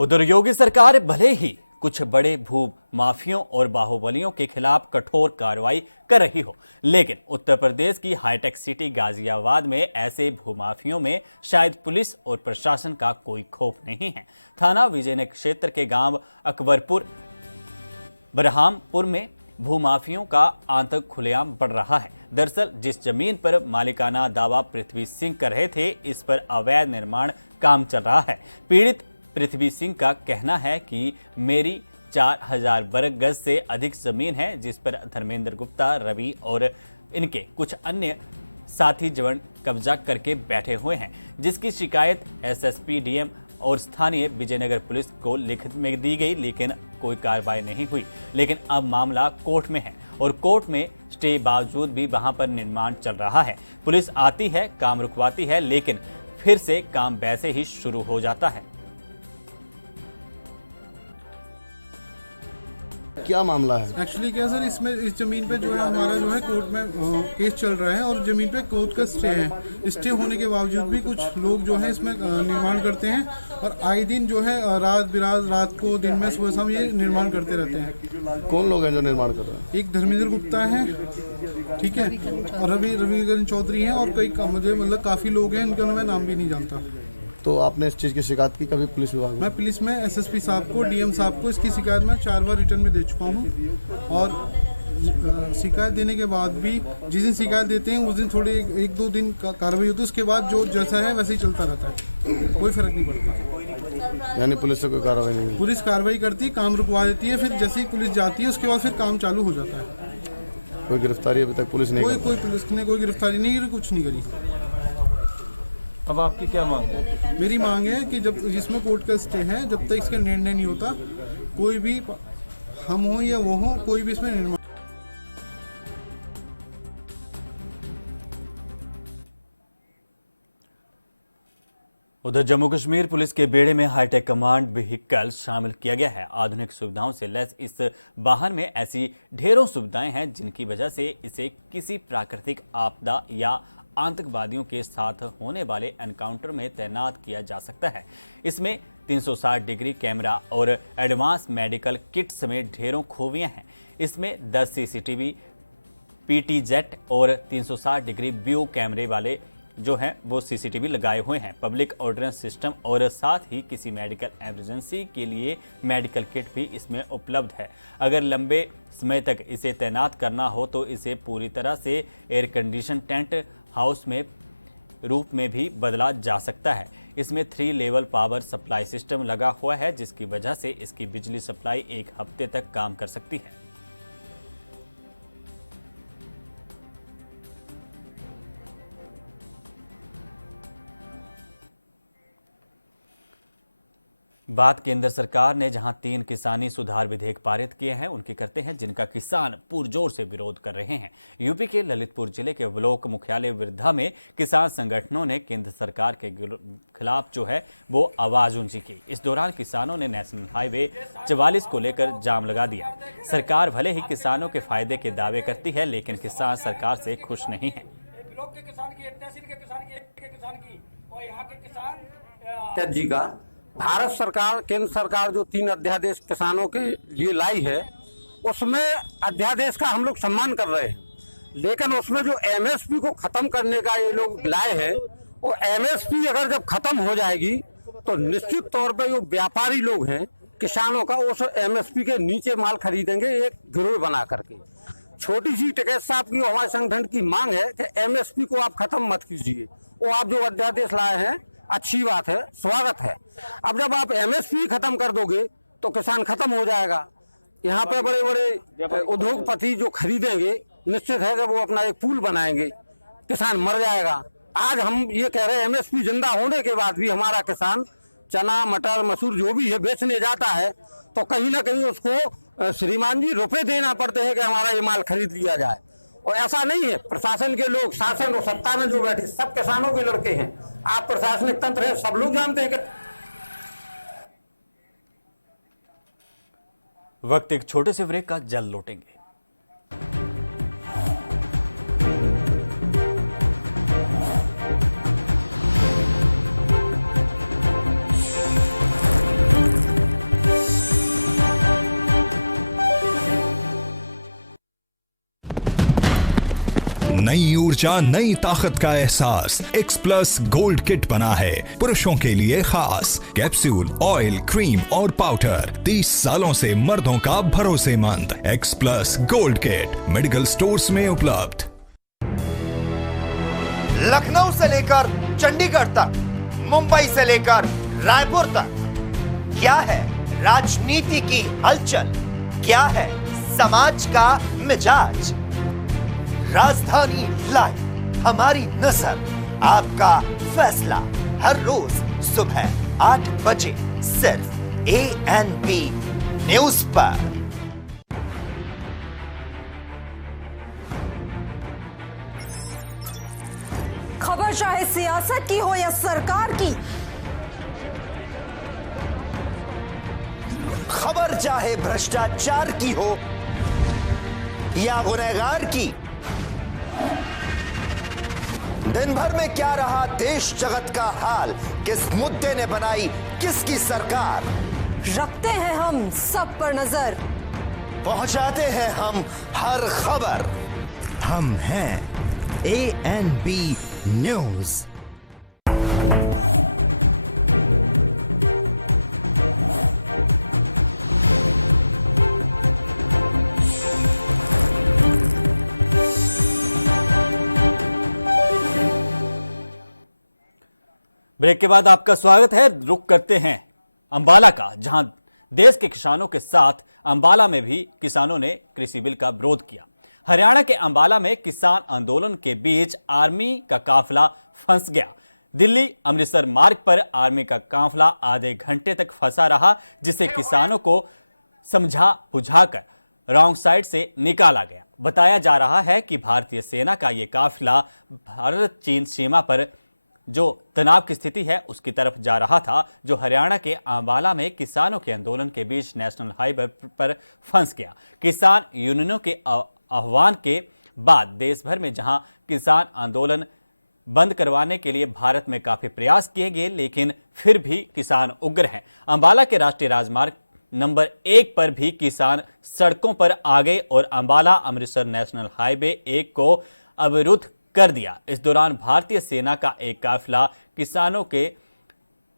उधर योगी सरकार भले ही कुछ बड़े भू माफियों और बाहुबलियों के खिलाफ कठोर कार्रवाई कर रही हो, लेकिन उत्तर प्रदेश की हाईटेक सिटी गाजियाबाद में ऐसे भूमाफियों में शायद पुलिस और प्रशासन का कोई खौफ नहीं है। थाना विजयनगर क्षेत्र के गांव अकबरपुर बरहामपुर में भूमाफियों का आतंक खुलेआम बढ़ रहा है। दरअसल जिस जमीन पर मालिकाना दावा पृथ्वी सिंह कर रहे थे, इस पर अवैध निर्माण काम चल रहा है। पीड़ित पृथ्वी सिंह का कहना है कि मेरी 4000 वर्ग गज से अधिक जमीन है, जिस पर धर्मेंद्र गुप्ता, रवि और इनके कुछ अन्य साथी जवान कब्जा करके बैठे हुए हैं, जिसकी शिकायत एसएसपी डीएम और स्थानीय विजयनगर पुलिस को लिखित में दी गई, लेकिन कोई कार्रवाई नहीं हुई। लेकिन अब मामला कोर्ट में है और कोर्ट में स्टे बावजूद भी वहां पर निर्माण चल रहा है। पुलिस आती है, काम रुकवाती है, लेकिन फिर से काम वैसे ही शुरू हो जाता है। क्या मामला है? एक्चुअली क्या सर, इसमें इस ज़मीन पे जो है हमारा जो है कोर्ट में केस चल रहा है और ज़मीन पे कोर्ट का स्टे है। स्टे होने के बावजूद भी कुछ लोग जो है इसमें निर्माण करते हैं और आए दिन जो है रात को दिन में सुबह शाम ये निर्माण करते रहते हैं। कौन लोग हैं जो निर्माण कर रहे हैं? एक धर्मेंद्र गुप्ता है, ठीक है, और रविकरण चौधरी हैं और कई मुझे मतलब काफ़ी लोग हैं, इनका मैं नाम भी नहीं जानता। तो आपने इस चीज़ की शिकायत की कभी पुलिस विभाग में? मैं पुलिस में एसएसपी साहब को, डीएम साहब को इसकी शिकायत मैं 4 बार रिटर्न में दे चुका हूँ और शिकायत देने के बाद भी जिस दिन शिकायत देते हैं उस दिन थोड़े 1-2 दिन कार्रवाई होती है, उसके बाद जो जैसा है वैसे ही चलता रहता है, कोई फर्क नहीं पड़ता। यानी पुलिस से कोई कार्रवाई नहीं? पुलिस कार्रवाई करती है, काम रुकवा देती है, फिर जैसे ही पुलिस जाती है उसके बाद फिर काम चालू हो जाता है। कोई गिरफ्तारी अभी तक पुलिस ने? कोई पुलिस ने कोई गिरफ्तारी नहीं करी, कुछ नहीं करी। अब आपकी क्या मांग है? मेरी मांग है कि जब जिसमें कोर्ट का स्टे है, जब तक इसका निर्णय नहीं होता, कोई भी हम हो या वो हो, कोई भी इसमें निर्माण। उधर जम्मू कश्मीर पुलिस के बेड़े में हाईटेक कमांड व्हीकल शामिल किया गया है। आधुनिक सुविधाओं से लैस इस वाहन में ऐसी ढेरों सुविधाएं हैं जिनकी वजह से इसे किसी प्राकृतिक आपदा या आतंकवादियों के साथ होने वाले एनकाउंटर में तैनात किया जा सकता है। इसमें 360 डिग्री कैमरा और एडवांस मेडिकल किट समेत ढेरों खूबियां हैं। इसमें 10 सीसीटीवी, पीटी जेट और 360 डिग्री व्यू कैमरे वाले जो हैं वो सीसीटीवी लगाए हुए हैं। पब्लिक ऑर्डरेंस सिस्टम और साथ ही किसी मेडिकल इमरजेंसी के लिए मेडिकल किट भी इसमें उपलब्ध है। अगर लंबे समय तक इसे तैनात करना हो तो इसे पूरी तरह से एयर कंडीशन टेंट हाउस में रूप में भी बदला जा सकता है। इसमें 3 लेवल पावर सप्लाई सिस्टम लगा हुआ है जिसकी वजह से इसकी बिजली सप्लाई 1 हफ्ते तक काम कर सकती है। बात केंद्र सरकार ने जहां 3 किसानी सुधार विधेयक पारित किए हैं उनकी करते हैं जिनका किसान पुरजोर से विरोध कर रहे हैं। यूपी के ललितपुर जिले के ब्लॉक मुख्यालय विरधा में किसान संगठनों ने केंद्र सरकार के खिलाफ जो है वो आवाज ऊंची की। इस दौरान किसानों ने नेशनल हाईवे 44 को लेकर जाम लगा दिया। सरकार भले ही किसानों के फायदे के दावे करती है लेकिन किसान सरकार से खुश नहीं है। जी का भारत सरकार, केंद्र सरकार जो 3 अध्यादेश किसानों के लिए लाई है उसमें अध्यादेश का हम लोग सम्मान कर रहे हैं, लेकिन उसमें जो एमएसपी को खत्म करने का ये लोग लाए हैं, वो एमएसपी अगर जब खत्म हो जाएगी तो निश्चित तौर पे जो व्यापारी लोग हैं किसानों का उस एमएसपी के नीचे माल खरीदेंगे एक गिरोह बना करके। छोटी सी टिकैत साहब की हमारे संगठन की मांग है कि एमएसपी को आप खत्म मत कीजिए। वो आप जो अध्यादेश लाए हैं अच्छी बात है, स्वागत है। अब जब आप एमएसपी खत्म कर दोगे तो किसान खत्म हो जाएगा। यहाँ पे बड़े बड़े उद्योगपति जो खरीदेंगे निश्चित है कि वो अपना एक पूल बनाएंगे, किसान मर जाएगा। आज हम ये कह रहे हैं एमएसपी जिंदा होने के बाद भी हमारा किसान चना, मटर, मसूर जो भी है बेचने जाता है तो कहीं ना कहीं उसको श्रीमान जी रुपए देना पड़ते हैं कि हमारा ये माल खरीद लिया जाए। और ऐसा नहीं है, प्रशासन के लोग, शासन और सत्ता में जो बैठे सब किसानों के लड़के हैं। आप प्रशासनिक तंत्र है, सब लोग जानते हैं कि वक्त एक छोटे से ब्रेक का, जल्द लौटेंगे। नई ऊर्जा, नई ताकत का एहसास एक्स प्लस गोल्ड किट बना है पुरुषों के लिए खास। कैप्सूल, ऑयल, क्रीम और पाउडर 30 सालों से मर्दों का भरोसेमंद x plus gold kit medical stores में उपलब्ध। लखनऊ से लेकर चंडीगढ़ तक, मुंबई से लेकर रायपुर तक, क्या है राजनीति की हलचल, क्या है समाज का मिजाज। राजधानी लाइव, हमारी नजर, आपका फैसला, हर रोज सुबह 8 बजे सिर्फ ANP न्यूज पर। खबर चाहे सियासी शासक की हो या सरकार की, खबर चाहे भ्रष्टाचार की हो या गुनहगार की, दिन भर में क्या रहा देश जगत का हाल, किस मुद्दे ने बनाई किसकी सरकार, रखते हैं हम सब पर नजर, पहुंचाते हैं हम हर खबर। हम हैं ANB न्यूज। ब्रेक के बाद आपका स्वागत है। रुक करते हैं अंबाला का, जहां देश के किसानों के साथ अंबाला में भी किसानों ने कृषि बिल का विरोध किया। हरियाणा के अंबाला में किसान आंदोलन के बीच आर्मी का काफिला फंस गया। दिल्ली अमृतसर मार्ग पर आर्मी का काफिला आधे घंटे तक फंसा रहा, जिसे किसानों को समझा बुझाकर रॉन्ग साइड से निकाला गया। बताया जा रहा है कि भारतीय सेना का यह काफिला भारत चीन सीमा पर जो तनाव की स्थिति है उसकी तरफ जा रहा था, जो हरियाणा के अंबाला में किसानों के आंदोलन के बीच नेशनल हाईवे पर फंस गया। किसान यूनियनों के आह्वान के बाद देश भर में जहां किसान आंदोलन बंद करवाने के लिए भारत में काफी प्रयास किए गए, लेकिन फिर भी किसान उग्र हैं। अंबाला के राष्ट्रीय राजमार्ग नंबर 1 पर भी किसान सड़कों पर आ गए और अंबाला अमृतसर नेशनल हाईवे 1 को अवरुद्ध कर दिया। इस दौरान भारतीय सेना का एक काफिला किसानों के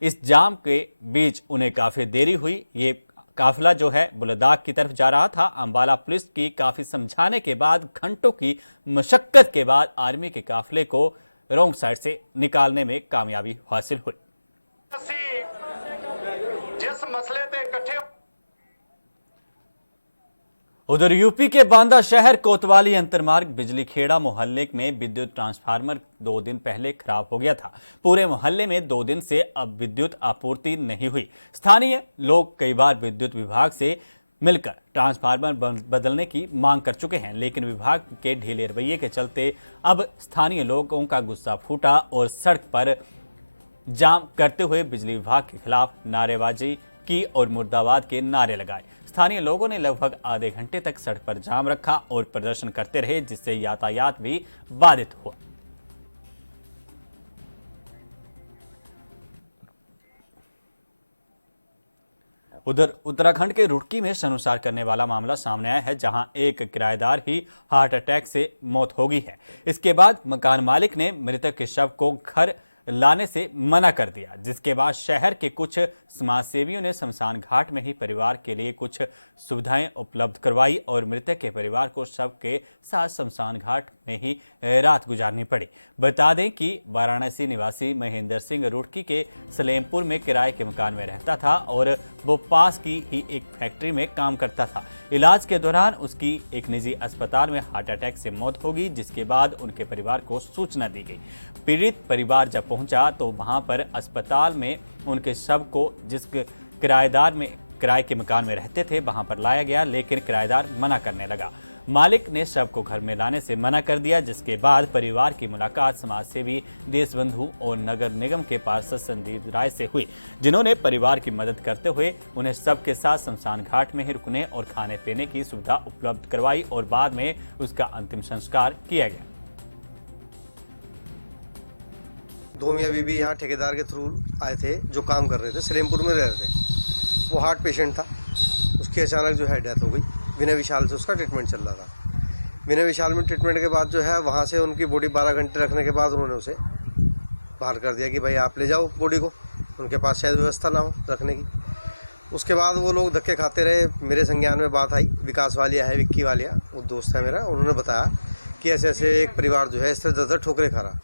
इस जाम के बीच उन्हें काफी देरी हुई। ये काफिला जो है बुलदाग की तरफ जा रहा था। अंबाला पुलिस की काफी समझाने के बाद, घंटों की मशक्कत के बाद आर्मी के काफिले को रॉन्ग साइड से निकालने में कामयाबी हासिल हुई। जिस मसले पे इकट्ठे उधर यूपी के बांदा शहर कोतवाली अंतरमार्ग बिजली खेड़ा मोहल्ले में विद्युत ट्रांसफार्मर 2 दिन पहले खराब हो गया था। पूरे मोहल्ले में 2 दिन से अब विद्युत आपूर्ति नहीं हुई। स्थानीय लोग कई बार विद्युत विभाग से मिलकर ट्रांसफार्मर बदलने की मांग कर चुके हैं, लेकिन विभाग के ढीले रवैये के चलते अब स्थानीय लोगों का गुस्सा फूटा और सड़क पर जाम करते हुए बिजली विभाग के खिलाफ नारेबाजी की और मुर्दाबाद के नारे लगाए। स्थानीय लोगों ने लगभग आधे घंटे तक सड़क पर जाम रखा और प्रदर्शन करते रहे, जिससे यातायात भी बाधित हुआ। उधर उत्तराखंड के रुड़की में शर्मसार करने वाला मामला सामने आया है, जहां एक किराएदार ही हार्ट अटैक से मौत हो गई है। इसके बाद मकान मालिक ने मृतक के शव को घर लाने से मना कर दिया, जिसके बाद शहर के कुछ समाजसेवियों ने शमशान घाट में ही परिवार के लिए कुछ सुविधाएं उपलब्ध करवाई और मृतक के परिवार को शव के साथ शमशान घाट में ही रात गुजारनी पड़ी। बता दें कि वाराणसी निवासी महेंद्र सिंह रुड़की के सलेमपुर में किराए के मकान में रहता था और वो पास की ही एक फैक्ट्री में काम करता था। इलाज के दौरान उसकी एक निजी अस्पताल में हार्ट अटैक से मौत हो गई, जिसके बाद उनके परिवार को सूचना दी गई। पीड़ित परिवार जब पहुंचा तो वहां पर अस्पताल में उनके शव को जिस किराए के मकान में रहते थे वहां पर लाया गया, लेकिन किराएदार मना करने लगा। मालिक ने शव को घर में लाने से मना कर दिया, जिसके बाद परिवार की मुलाकात समाजसेवी देशबंधु और नगर निगम के पार्षद संदीप राय से हुई, जिन्होंने परिवार की मदद करते हुए उन्हें शव के साथ शमशान घाट में ही रुकने और खाने पीने की सुविधा उपलब्ध करवाई और बाद में उसका अंतिम संस्कार किया गया। दो मियाँ बीबी यहाँ ठेकेदार के थ्रू आए थे, जो काम कर रहे थे, सलेमपुर में रह रहे थे। वो हार्ट पेशेंट था, उसकी अचानक जो है डेथ हो गई। विनय विशाल से उसका ट्रीटमेंट चल रहा था। विनय विशाल में ट्रीटमेंट के बाद जो है वहाँ से उनकी बॉडी 12 घंटे रखने के बाद उन्होंने उसे बाहर कर दिया कि भाई आप ले जाओ बॉडी को, उनके पास शायद व्यवस्था ना हो रखने की। उसके बाद वो लोग धक्के खाते रहे। मेरे संज्ञान में बात आई, विकास वालिया है, विक्की वालिया, वो दोस्त है मेरा, उन्होंने बताया कि ऐसे ऐसे एक परिवार जो है इस तरह दर ठोकरे खा रहा।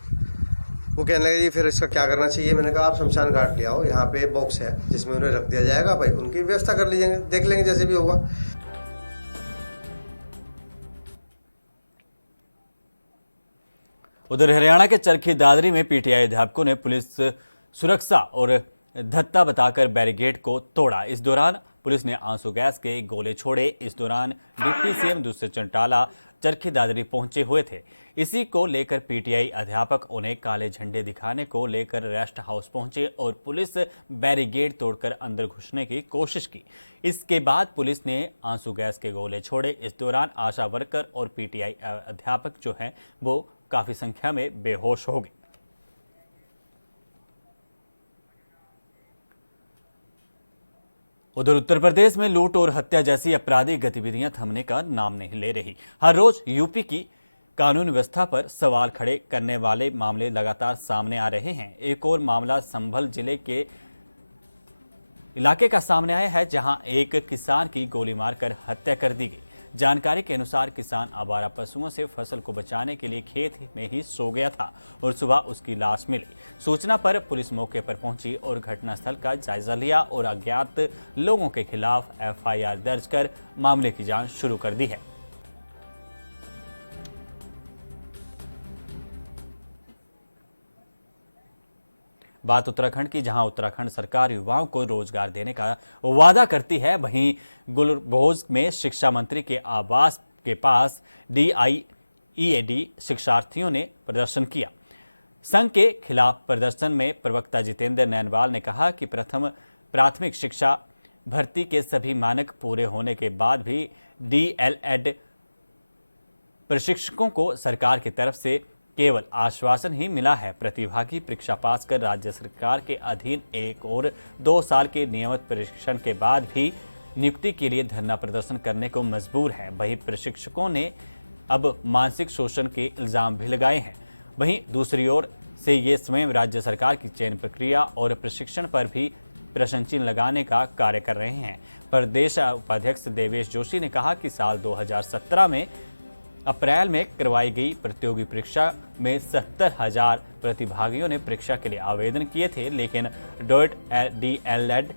वो कहने लगे जी फिर इसका क्या करना चाहिए। मैंने कहा आप शमशान घाट ले आओ, यहाँ पे बॉक्स है जिसमें उन्हें रख दिया जाएगा, भाई उनकी व्यवस्था कर लीजिएंगे, देख लेंगे जैसे भी होगा। उधर हरियाणा के चरखी दादरी में पीटीआई अध्यापकों ने पुलिस सुरक्षा और धत्ता बताकर बैरिकेड को तोड़ा। इस दौरान पुलिस ने आंसू गैस के गोले छोड़े। इस दौरान डिप्टी सीएम दुष्यंत चौटाला चरखी दादरी पहुंचे हुए थे। इसी को लेकर पीटीआई अध्यापक उन्हें काले झंडे दिखाने को लेकर रेस्ट हाउस पहुंचे और पुलिस बैरिकेड तोड़कर अंदर घुसने की कोशिश की। इसके बाद पुलिस ने आंसू गैस के गोले छोड़े। इस दौरान आशा वर्कर और पीटीआई अध्यापक जो हैं वो काफ़ी संख्या में बेहोश हो गए। उधर उत्तर प्रदेश में लूट और हत्या जैसी आपराधिक गतिविधियां थमने का नाम नहीं ले रही। हर रोज यूपी की कानून व्यवस्था पर सवाल खड़े करने वाले मामले लगातार सामने आ रहे हैं। एक और मामला संभल जिले के इलाके का सामने आया है, जहां एक किसान की गोली मारकर हत्या कर दी गई। जानकारी के अनुसार किसान आवारा पशुओं से फसल को बचाने के लिए खेत में ही सो गया था और सुबह उसकी लाश मिली। सूचना पर पुलिस मौके पर पहुंची और घटनास्थल का जायजा लिया और अज्ञात लोगों के खिलाफ एफआईआर दर्ज कर मामले की जांच शुरू कर दी है। बात उत्तराखंड की, जहां उत्तराखंड सरकार युवाओं को रोजगार देने का वादा करती है, वहीं गुलबोज में शिक्षा मंत्री के आवास के पास DIEAD शिक्षार्थियों ने प्रदर्शन किया। संघ के खिलाफ प्रदर्शन में प्रवक्ता जितेंद्र नैनवाल ने कहा कि प्राथमिक शिक्षा भर्ती के सभी मानक पूरे होने के बाद भी DLED प्रशिक्षकों को सरकार की तरफ से केवल आश्वासन ही मिला है। प्रतिभागी परीक्षा पास कर राज्य सरकार के अधीन 1 और 2 साल के नियमित प्रशिक्षण के बाद भी नियुक्ति के लिए धरना प्रदर्शन करने को मजबूर है। वहीं प्रशिक्षकों ने अब मानसिक शोषण के इल्जाम भी लगाए हैं। वहीं दूसरी ओर से ये स्वयं राज्य सरकार की चयन प्रक्रिया और प्रशिक्षण पर भी प्रश्न चिन्ह लगाने का कार्य कर रहे हैं। प्रदेश उपाध्यक्ष देवेश जोशी ने कहा कि साल 2017 में अप्रैल में करवाई गई प्रतियोगी परीक्षा में 70,000 प्रतिभागियों ने परीक्षा के लिए आवेदन किए थे, लेकिन DLED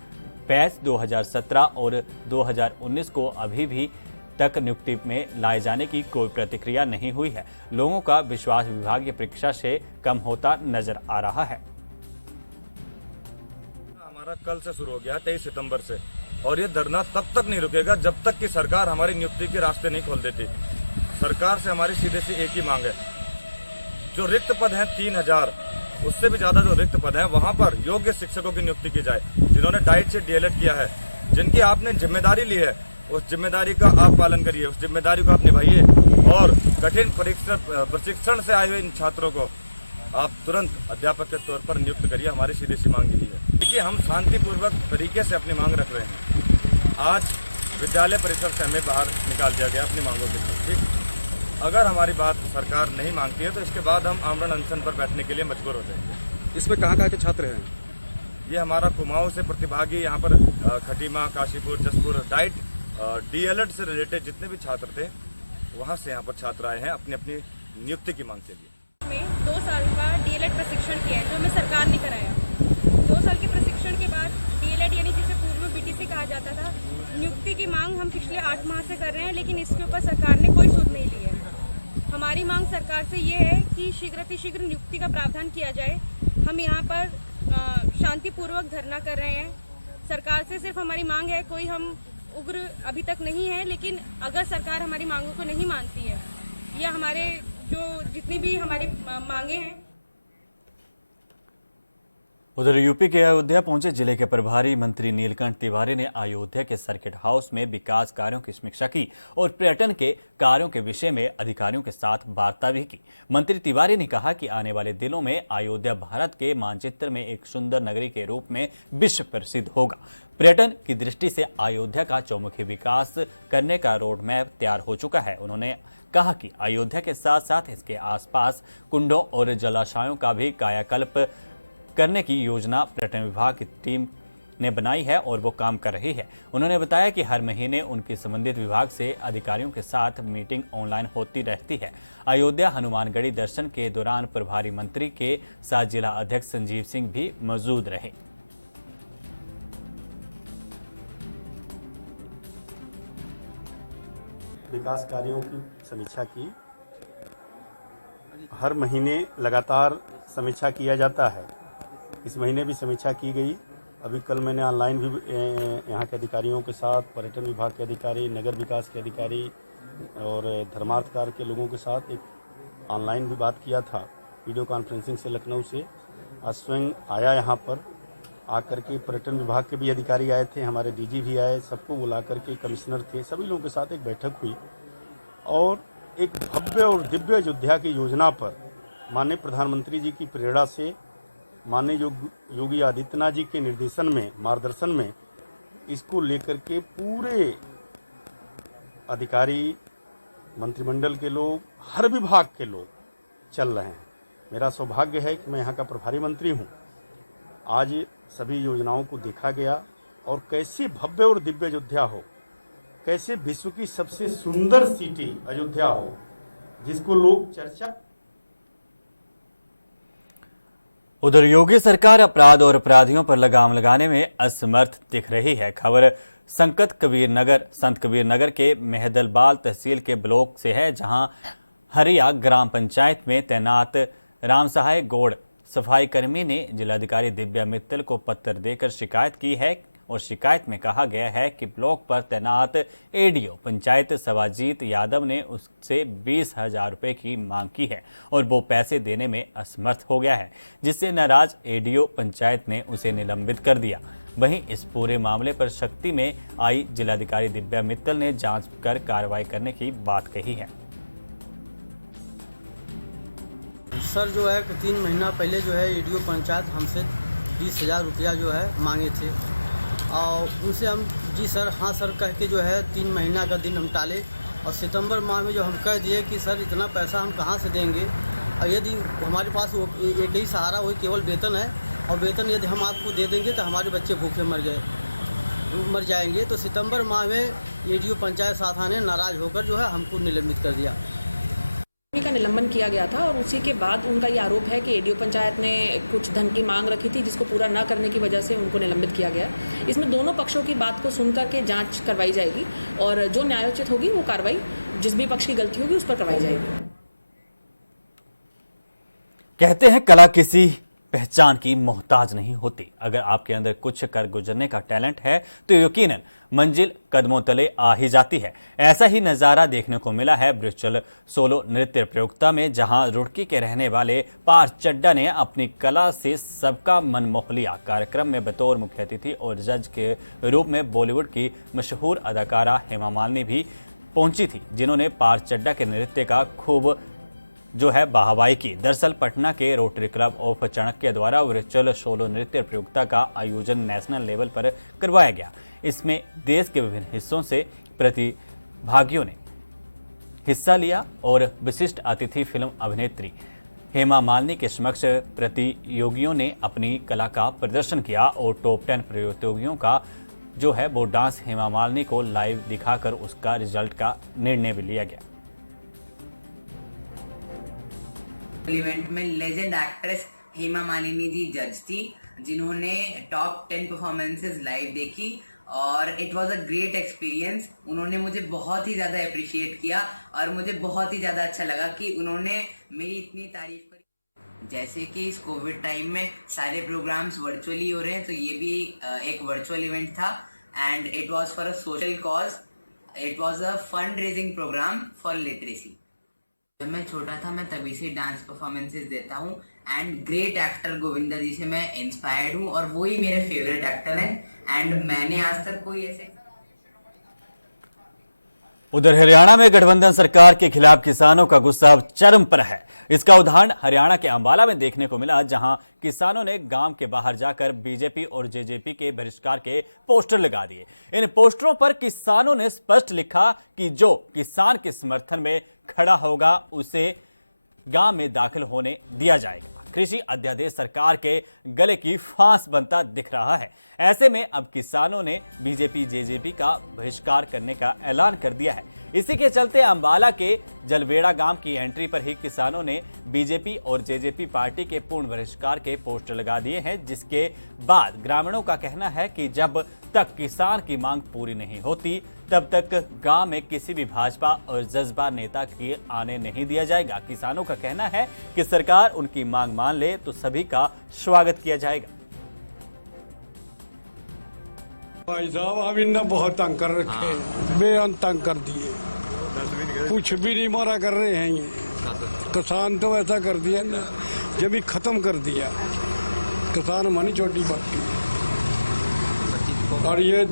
बैच 2017 और 2019 को अभी भी तक नियुक्ति में लाए जाने की कोई प्रतिक्रिया नहीं हुई है। लोगों का विश्वास विभागीय परीक्षा से कम होता नजर आ रहा है। हमारा कल से शुरू हो गया 23 सितंबर से, और ये धरना तब तक नहीं रुकेगा जब तक कि सरकार हमारी नियुक्ति के रास्ते नहीं खोल देती। सरकार से हमारी सीधे से एक ही मांग है, जो रिक्त पद हैं 3000, उससे भी ज़्यादा जो रिक्त पद हैं वहाँ पर योग्य शिक्षकों की नियुक्ति की जाए, जिन्होंने डाइट से DLED किया है, जिनकी आपने जिम्मेदारी ली है, उस जिम्मेदारी का आप पालन करिए, उस जिम्मेदारी को आप निभाइए और कठिन प्रशिक्षण से आए हुए इन छात्रों को आप तुरंत अध्यापक के तौर पर नियुक्त करिए। हमारी सीधी सी मांग यही है। देखिए, हम शांतिपूर्वक तरीके से अपनी मांग रख रहे हैं। आज विद्यालय परिसर से हमें बाहर निकाल दिया गया अपनी मांगों के लिए। ठीक, अगर हमारी बात सरकार नहीं मानती है तो इसके बाद हम आमरण अनशन पर बैठने के लिए मजबूर हो जाएंगे। इसमें कहाँ के छात्र हैं? ये हमारा कुमाऊं से प्रतिभागी, यहाँ पर खटीमा, काशीपुर, जसपुर, डाइट DLED से रिलेटेड जितने भी छात्र थे वहाँ से यहाँ पर छात्र आए हैं अपनी अपनी नियुक्ति की मांग के लिए। में 2 साल का DLED प्रशिक्षण किया है, जो हमें सरकार ने कराया। 2 साल के प्रशिक्षण के बाद DLED यानी जिसे पूर्व BTC कहा जाता था, नियुक्ति की मांग हम पिछले 8 माह से कर रहे हैं, लेकिन इसके ऊपर सरकार ने कोई सुध नहीं ली है। हमारी मांग सरकार से ये है कि शीघ्र नियुक्ति का प्रावधान किया जाए। हम यहाँ पर शांतिपूर्वक धरना कर रहे हैं। सरकार से सिर्फ हमारी मांग है, कोई हम उग्र अभी तक नहीं है, लेकिन अगर सरकार हमारी मांगों को नहीं मानती है या हमारे जो जितनी भी हमारी मांगे हैं। उधर यूपी के अयोध्या पहुंचे जिले के प्रभारी मंत्री नीलकंठ तिवारी ने अयोध्या के सर्किट हाउस में विकास कार्यों की समीक्षा की और पर्यटन के कार्यों के विषय में अधिकारियों के साथ वार्ता भी की। मंत्री तिवारी ने कहा कि आने वाले दिनों में अयोध्या भारत के मानचित्र में एक सुंदर नगरी के रूप में विश्व प्रसिद्ध होगा। पर्यटन की दृष्टि से अयोध्या का चौमुखी विकास करने का रोड मैप तैयार हो चुका है। उन्होंने कहा कि अयोध्या के साथ साथ इसके आसपास कुंडों और जलाशयों का भी कायाकल्प करने की योजना पर्यटन विभाग की टीम ने बनाई है और वो काम कर रही है। उन्होंने बताया कि हर महीने उनके संबंधित विभाग से अधिकारियों के साथ मीटिंग ऑनलाइन होती रहती है। अयोध्या हनुमानगढ़ी दर्शन के दौरान प्रभारी मंत्री के साथ जिला अध्यक्ष संजीव सिंह भी मौजूद रहे। विकास कार्यों की समीक्षा की। हर महीने लगातार समीक्षा किया जाता है। इस महीने भी समीक्षा की गई। अभी कल मैंने ऑनलाइन भी यहाँ के अधिकारियों के साथ, पर्यटन विभाग के अधिकारी, नगर विकास के अधिकारी, और धर्मार्थकार के लोगों के साथ एक ऑनलाइन भी बात किया था, वीडियो कॉन्फ्रेंसिंग से लखनऊ से। आज स्वयं आया यहाँ पर, आकर के पर्यटन विभाग के भी अधिकारी आए थे, हमारे डीजी भी आए, सबको बुला कर के, कमिश्नर थे, सभी लोगों के साथ एक बैठक हुई और एक भव्य और दिव्य अयोध्या की योजना पर माननीय प्रधानमंत्री जी की प्रेरणा से, माननीय योगी आदित्यनाथ जी के निर्देशन में, मार्गदर्शन में इसको लेकर के पूरे अधिकारी, मंत्रिमंडल के लोग, हर विभाग के लोग चल रहे हैं। मेरा सौभाग्य है कि मैं यहाँ का प्रभारी मंत्री हूँ। आज सभी योजनाओं को देखा गया और कैसे भव्य और दिव्य अयोध्या हो, कैसे विश्व की सबसे सुंदर सिटी अयोध्या हो, जिसको लोग चर्चा। उधर योगी सरकार अपराध और अपराधियों पर लगाम लगाने में असमर्थ दिख रही है। खबर संत कबीर नगर के मेहदलबाल तहसील के ब्लॉक से है, जहां हरिया ग्राम पंचायत में तैनात रामसहाय गौड़ सफाई कर्मी ने जिलाधिकारी दिव्या मित्तल को पत्र देकर शिकायत की है और शिकायत में कहा गया है कि ब्लॉक पर तैनात एडीओ पंचायत सवाजीत यादव ने उससे 20,000 रुपये की मांग की है और वो पैसे देने में असमर्थ हो गया है, जिससे नाराज एडीओ पंचायत ने उसे निलंबित कर दिया। वहीं इस पूरे मामले पर शक्ति में आई जिलाधिकारी दिव्या मित्तल ने जांच कर कार्रवाई करने की बात कही है। सर जो है 3 महीना पहले जो है एडीओ पंचायत हमसे 20,000 रुपया जो है मांगे थे और उनसे हम जी सर हाँ सर कह के जो है 3 महीना का दिन हम टाले और सितंबर माह में जो हम कह दिए कि सर इतना पैसा हम कहाँ से देंगे और यदि हमारे पास एक ही सहारा वही केवल वेतन है और वेतन यदि हम आपको दे देंगे तो हमारे बच्चे भूखे मर जाएंगे। तो सितंबर माह में एडीओ पंचायत शाखा ने नाराज़ होकर जो है हमको निलंबित कर दिया। का निलंबन किया गया था और उसी के बाद उनका ये आरोप है कि एडीओ पंचायत ने कुछ धन की मांग रखी थी, जिसको पूरा न करने की वजह से उनको निलंबित किया गया। इसमें दोनों पक्षों की बात को सुनकर के जांच करवाई जाएगी और जो न्यायोचित होगी वो कार्रवाई जिस भी पक्ष की गलती होगी उस पर करवाई जाएगी। कहते हैं कला किसी पहचान की मोहताज नहीं होती। अगर आपके अंदर कुछ कर गुजरने का टैलेंट है तो यकीनन मंजिल कदमों तले आ ही जाती है। ऐसा ही नज़ारा देखने को मिला है ब्रिचल सोलो नृत्य प्रतियोगिता में, जहां रुड़की के रहने वाले पार्थ चड्डा ने अपनी कला से सबका मन मोह लिया। कार्यक्रम में बतौर मुख्य अतिथि और जज के रूप में बॉलीवुड की मशहूर अदाकारा हेमा मालिनी भी पहुंची थी, जिन्होंने पार्थ चड्डा के नृत्य का खूब जो है वाहवाही की। दरअसल पटना के रोटरी क्लब ऑफ चाणक्य द्वारा वर्चुअल सोलो नृत्य प्रतियोगिता का आयोजन नेशनल लेवल पर करवाया गया। इसमें देश के विभिन्न हिस्सों से प्रतिभागियों ने हिस्सा लिया और विशिष्ट अतिथि फिल्म अभिनेत्री हेमा मालिनी के समक्ष प्रतियोगियों ने अपनी कला का प्रदर्शन किया और टॉप 10 प्रतियोगियों का जो है वो डांस हेमा मालिनी को लाइव दिखाकर उसका रिजल्ट का निर्णय भी लिया गया। इवेंट में लेजेंड एक्ट्रेस हेमा मालिनी जी जज थी, जिन्होंने टॉप 10 परफॉर्मेंसेस लाइव देखी और it was a great experience. उन्होंने मुझे बहुत ही ज़्यादा अप्रिशिएट किया और मुझे बहुत ही ज़्यादा अच्छा लगा कि उन्होंने मेरी इतनी तारीफ करी। जैसे कि इस कोविड टाइम में सारे प्रोग्राम्स वर्चुअली हो रहे हैं, तो ये भी एक वर्चुअल इवेंट था and it was for a social cause. It was a fund raising programme for literacy. जब मैं छोटा था मैं तभी से डांस परफॉर्मेंसेस देता हूँ एंड ग्रेट एक्टर गोविंदा जी से मैं इंस्पायर्ड हूँ और वो ही मेरे फेवरेट एक्टर हैं एंड मैंने आज तक कोई ऐसे। उधर हरियाणा में गठबंधन सरकार के खिलाफ किसानों का गुस्सा अब चरम पर है। इसका उदाहरण हरियाणा के अंबाला में देखने को मिला, जहां किसानों ने गांव के बाहर जाकर बीजेपी और जेजेपी के बहिष्कार के पोस्टर लगा दिए। इन पोस्टरों पर किसानों ने स्पष्ट लिखा कि जो किसान के समर्थन में खड़ा होगा उसे गांव में दाखिल होने दिया जाएगा। कृषि अध्यादेश सरकार के गले की फांस बनता दिख रहा है। ऐसे में अब किसानों ने बीजेपी जेजेपी का बहिष्कार करने का ऐलान कर दिया है। इसी के चलते अंबाला के जलवेड़ा गांव की एंट्री पर ही किसानों ने बीजेपी और जेजेपी पार्टी के पूर्ण बहिष्कार के पोस्टर लगा दिए हैं, जिसके बाद ग्रामीणों का कहना है कि जब तक किसान की मांग पूरी नहीं होती तब तक गांव में किसी भी भाजपा और जज्बा नेता के आने नहीं दिया जाएगा। किसानों का कहना है कि सरकार उनकी मांग मान ले तो सभी का स्वागत किया जाएगा। भाई साहब अब इन्हें बहुत तंग कर रखे, बेअंत तंग कर दिए। कुछ भी नहीं मारा कर रहे हैं ये किसान तो ऐसा कर दिया ना, जब ही खत्म कर दिया किसान मानी छोटी बात की। और ये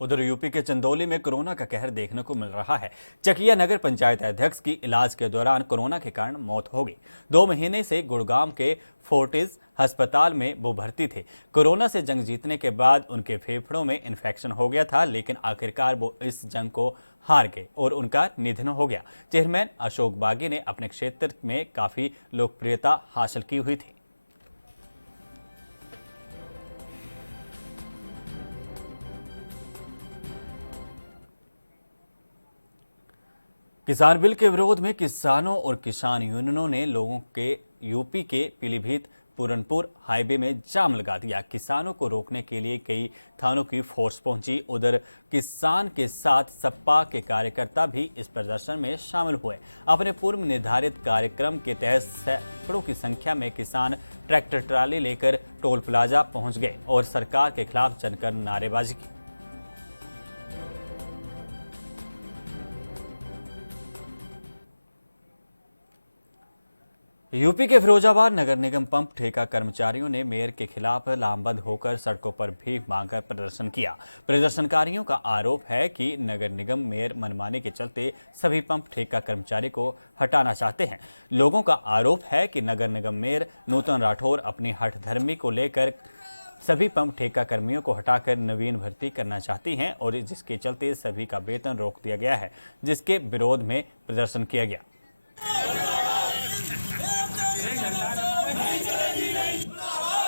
उधर यूपी के चंदौली में कोरोना का कहर देखने को मिल रहा है। चकिया नगर पंचायत अध्यक्ष की इलाज के दौरान कोरोना के कारण मौत हो गई। 2 महीने से गुड़गांव के फोर्टिस अस्पताल में वो भर्ती थे। कोरोना से जंग जीतने के बाद उनके फेफड़ों में इन्फेक्शन हो गया था, लेकिन आखिरकार वो इस जंग को हार गए और उनका निधन हो गया। चेयरमैन अशोक बागी ने अपने क्षेत्र में काफ़ी लोकप्रियता हासिल की हुई थी। किसान बिल के विरोध में किसानों और किसान यूनियनों ने लोगों के यूपी के पीलीभीत पूरनपुर हाईवे में जाम लगा दिया। किसानों को रोकने के लिए कई थानों की फोर्स पहुंची। उधर किसान के साथ सपा के कार्यकर्ता भी इस प्रदर्शन में शामिल हुए। अपने पूर्व निर्धारित कार्यक्रम के तहत सैकड़ों की संख्या में किसान ट्रैक्टर ट्राली लेकर टोल प्लाजा पहुंच गए और सरकार के खिलाफ जमकर नारेबाजी की। यूपी के फिरोजाबाद नगर निगम पंप ठेका कर्मचारियों ने मेयर के खिलाफ लामबंद होकर सड़कों पर भीख मांगकर प्रदर्शन किया। प्रदर्शनकारियों का आरोप है कि नगर निगम मेयर मनमानी के चलते सभी पंप ठेका कर्मचारी को हटाना चाहते हैं। लोगों का आरोप है कि नगर निगम मेयर नूतन राठौर अपनी हठधर्मी को लेकर सभी पंप ठेका कर्मियों को हटाकर नवीन भर्ती करना चाहती हैं और जिसके चलते सभी का वेतन रोक दिया गया है, जिसके विरोध में प्रदर्शन किया गया।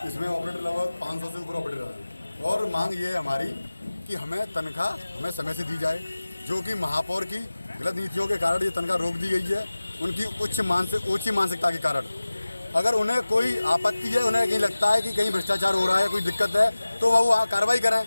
इसमें ऑपरेटर लगभग 500 से ऊपर ऑपरेटर है और मांग ये है हमारी कि हमें तनख्वाह हमें समय से दी जाए, जो कि महापौर की गलत नीतियों के कारण ये तनख्वाह रोक दी गई है। उनकी ऊंची मानसिकता के कारण अगर उन्हें कोई आपत्ति है, उन्हें कहीं लगता है कि कहीं भ्रष्टाचार हो रहा है, कोई दिक्कत है, तो वह वहाँ कार्रवाई करें।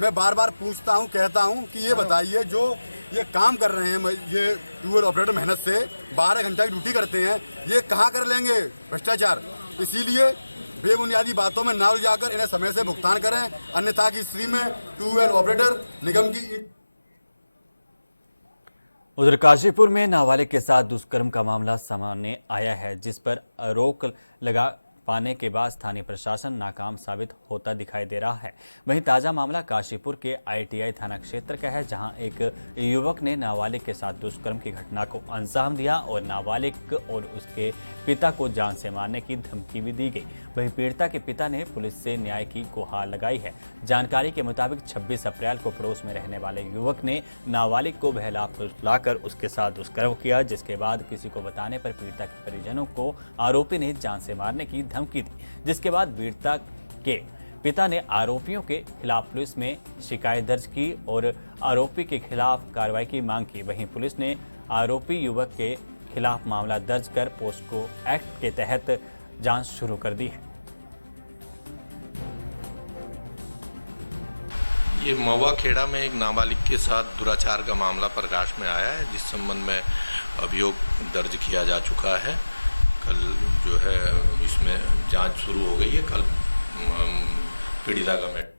मैं बार बार पूछता हूँ, कहता हूँ कि ये बताइए, जो ये काम कर रहे हैं, ये ट्यूबवेल ऑपरेटर मेहनत से 12 घंटा की ड्यूटी करते हैं, ये कहाँ कर लेंगे भ्रष्टाचार। इसीलिए बेबुनियादी बातों में ना उलझाकर इन्हें समय से भुगतान करें, अन्यथा की स्थिति में ट्यूबवेल ऑपरेटर निगम की। उधर काशीपुर में नाबालिग के साथ दुष्कर्म का मामला सामने आया है, जिस पर रोक लगा पाने के बाद स्थानीय प्रशासन नाकाम साबित होता दिखाई दे रहा है। वहीं ताज़ा मामला काशीपुर के ITI थाना क्षेत्र का है, जहां एक युवक ने नाबालिग के साथ दुष्कर्म की घटना को अंजाम दिया और नाबालिग और उसके पिता को जान से मारने की धमकी भी दी गई। वहीं पीड़िता के पिता ने पुलिस से न्याय की गुहार लगाई है। जानकारी के मुताबिक 26 अप्रैल को पड़ोस में रहने वाले युवक ने नाबालिग को बहला फुसलाकर उसके साथ दुष्कर्म किया, जिसके बाद किसी को बताने पर पीड़िता के परिजनों को आरोपी ने जान से मारने की धमकी दी, जिसके बाद पीड़िता के पिता ने आरोपियों के खिलाफ पुलिस में शिकायत दर्ज की और आरोपी के खिलाफ कार्रवाई की मांग की। वहीं पुलिस ने आरोपी युवक के खिलाफ मामला दर्ज कर पोस्को एक्ट के तहत जांच शुरू कर दी है। ये महुआ खेड़ा में एक नाबालिग के साथ दुराचार का मामला प्रकाश में आया है, जिस संबंध में अभियोग दर्ज किया जा चुका है। कल जो है इसमें जांच शुरू हो गई है। कल पीड़िता का मैटर।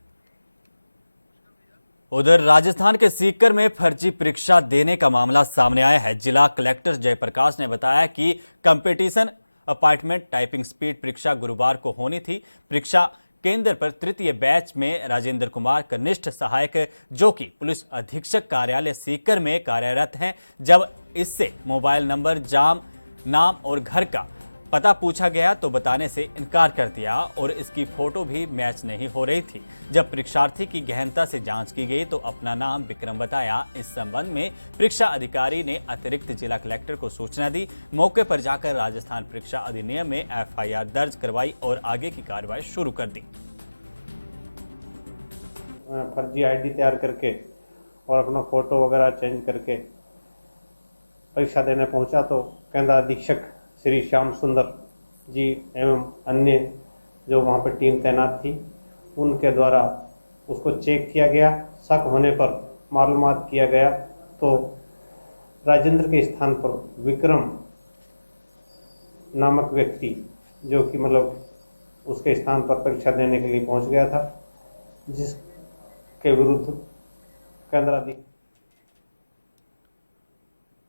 उधर राजस्थान के सीकर में फर्जी परीक्षा देने का मामला सामने आया है। जिला कलेक्टर जयप्रकाश ने बताया कि कंपटीशन अपार्टमेंट टाइपिंग स्पीड परीक्षा गुरुवार को होनी थी। परीक्षा केंद्र पर तृतीय बैच में राजेंद्र कुमार कनिष्ठ सहायक, जो कि पुलिस अधीक्षक कार्यालय सीकर में कार्यरत हैं, जब इससे मोबाइल नंबर, नाम और घर का पता पूछा गया तो बताने से इनकार कर दिया और इसकी फोटो भी मैच नहीं हो रही थी। जब परीक्षार्थी की गहनता से जांच की गई तो अपना नाम विक्रम बताया। इस संबंध में परीक्षा अधिकारी ने अतिरिक्त जिला कलेक्टर को सूचना दी। मौके पर जाकर राजस्थान परीक्षा अधिनियम में FIR दर्ज करवाई और आगे की कार्रवाई शुरू कर दी। फर्जी ID तैयार करके और अपना फोटो वगैरह चेंज करके परीक्षा देने पहुंचा तो केंद्र अधीक्षक श्री श्याम सुंदर जी एवं अन्य जो वहाँ पर टीम तैनात थी, उनके द्वारा उसको चेक किया गया। शक होने पर मालूमात किया गया तो राजेंद्र के स्थान पर विक्रम नामक व्यक्ति, जो कि मतलब उसके स्थान पर परीक्षा देने के लिए पहुँच गया था, जिसके विरुद्ध केंद्राधिकारी।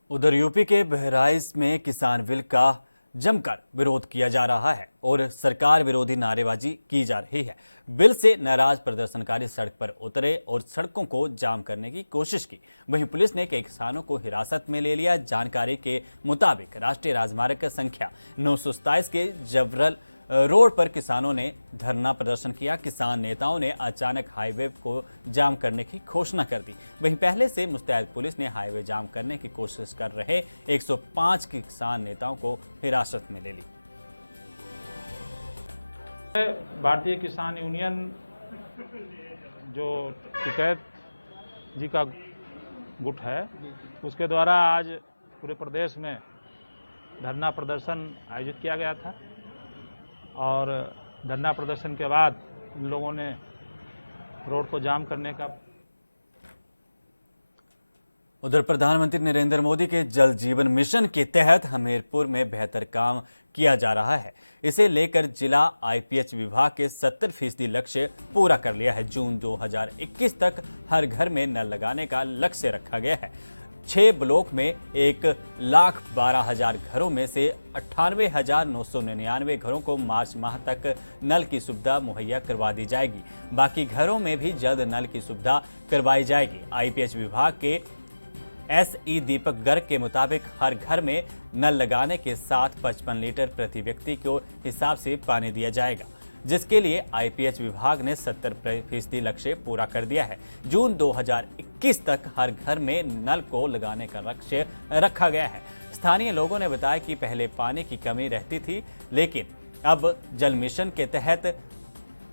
उधर यूपी के बहराइच में किसान बिल का जमकर विरोध किया जा रहा है और सरकार विरोधी नारेबाजी की जा रही है। बिल से नाराज प्रदर्शनकारी सड़क पर उतरे और सड़कों को जाम करने की कोशिश की। वहीं पुलिस ने कई किसानों को हिरासत में ले लिया। जानकारी के मुताबिक राष्ट्रीय राजमार्ग संख्या 927 के जबरल रोड पर किसानों ने धरना प्रदर्शन किया। किसान नेताओं ने अचानक हाईवे को जाम करने की घोषणा कर दी। वहीं पहले से मुस्तैद पुलिस ने हाईवे जाम करने की कोशिश कर रहे 105 किसान नेताओं को हिरासत में ले ली। भारतीय किसान यूनियन जो टिकैत जी का गुट है, उसके द्वारा आज पूरे प्रदेश में धरना प्रदर्शन आयोजित किया गया था और धरना प्रदर्शन के बाद इन लोगों ने रोड को जाम करने का। उधर प्रधानमंत्री नरेंद्र मोदी के जल जीवन मिशन के तहत हमीरपुर में बेहतर काम किया जा रहा है। इसे लेकर जिला आईपीएच विभाग के 70% लक्ष्य पूरा कर लिया है। जून 2021 तक हर घर में नल लगाने का लक्ष्य रखा गया है। 6 ब्लॉक में 1,12,000 घरों में से 98,999 घरों को मार्च माह तक नल की सुविधा मुहैया करवा दी जाएगी। बाकी घरों में भी जल्द नल की सुविधा करवाई जाएगी। आईपीएच विभाग के एसई दीपक गर्ग के मुताबिक हर घर में नल लगाने के साथ 55 लीटर प्रति व्यक्ति को हिसाब से पानी दिया जाएगा, जिसके लिए आईपीएच विभाग ने 70% लक्ष्य पूरा कर दिया है। जून 2021 तक हर घर में नल को लगाने का लक्ष्य रखा गया है। स्थानीय लोगों ने बताया कि पहले पानी की कमी रहती थी, लेकिन अब जल मिशन के तहत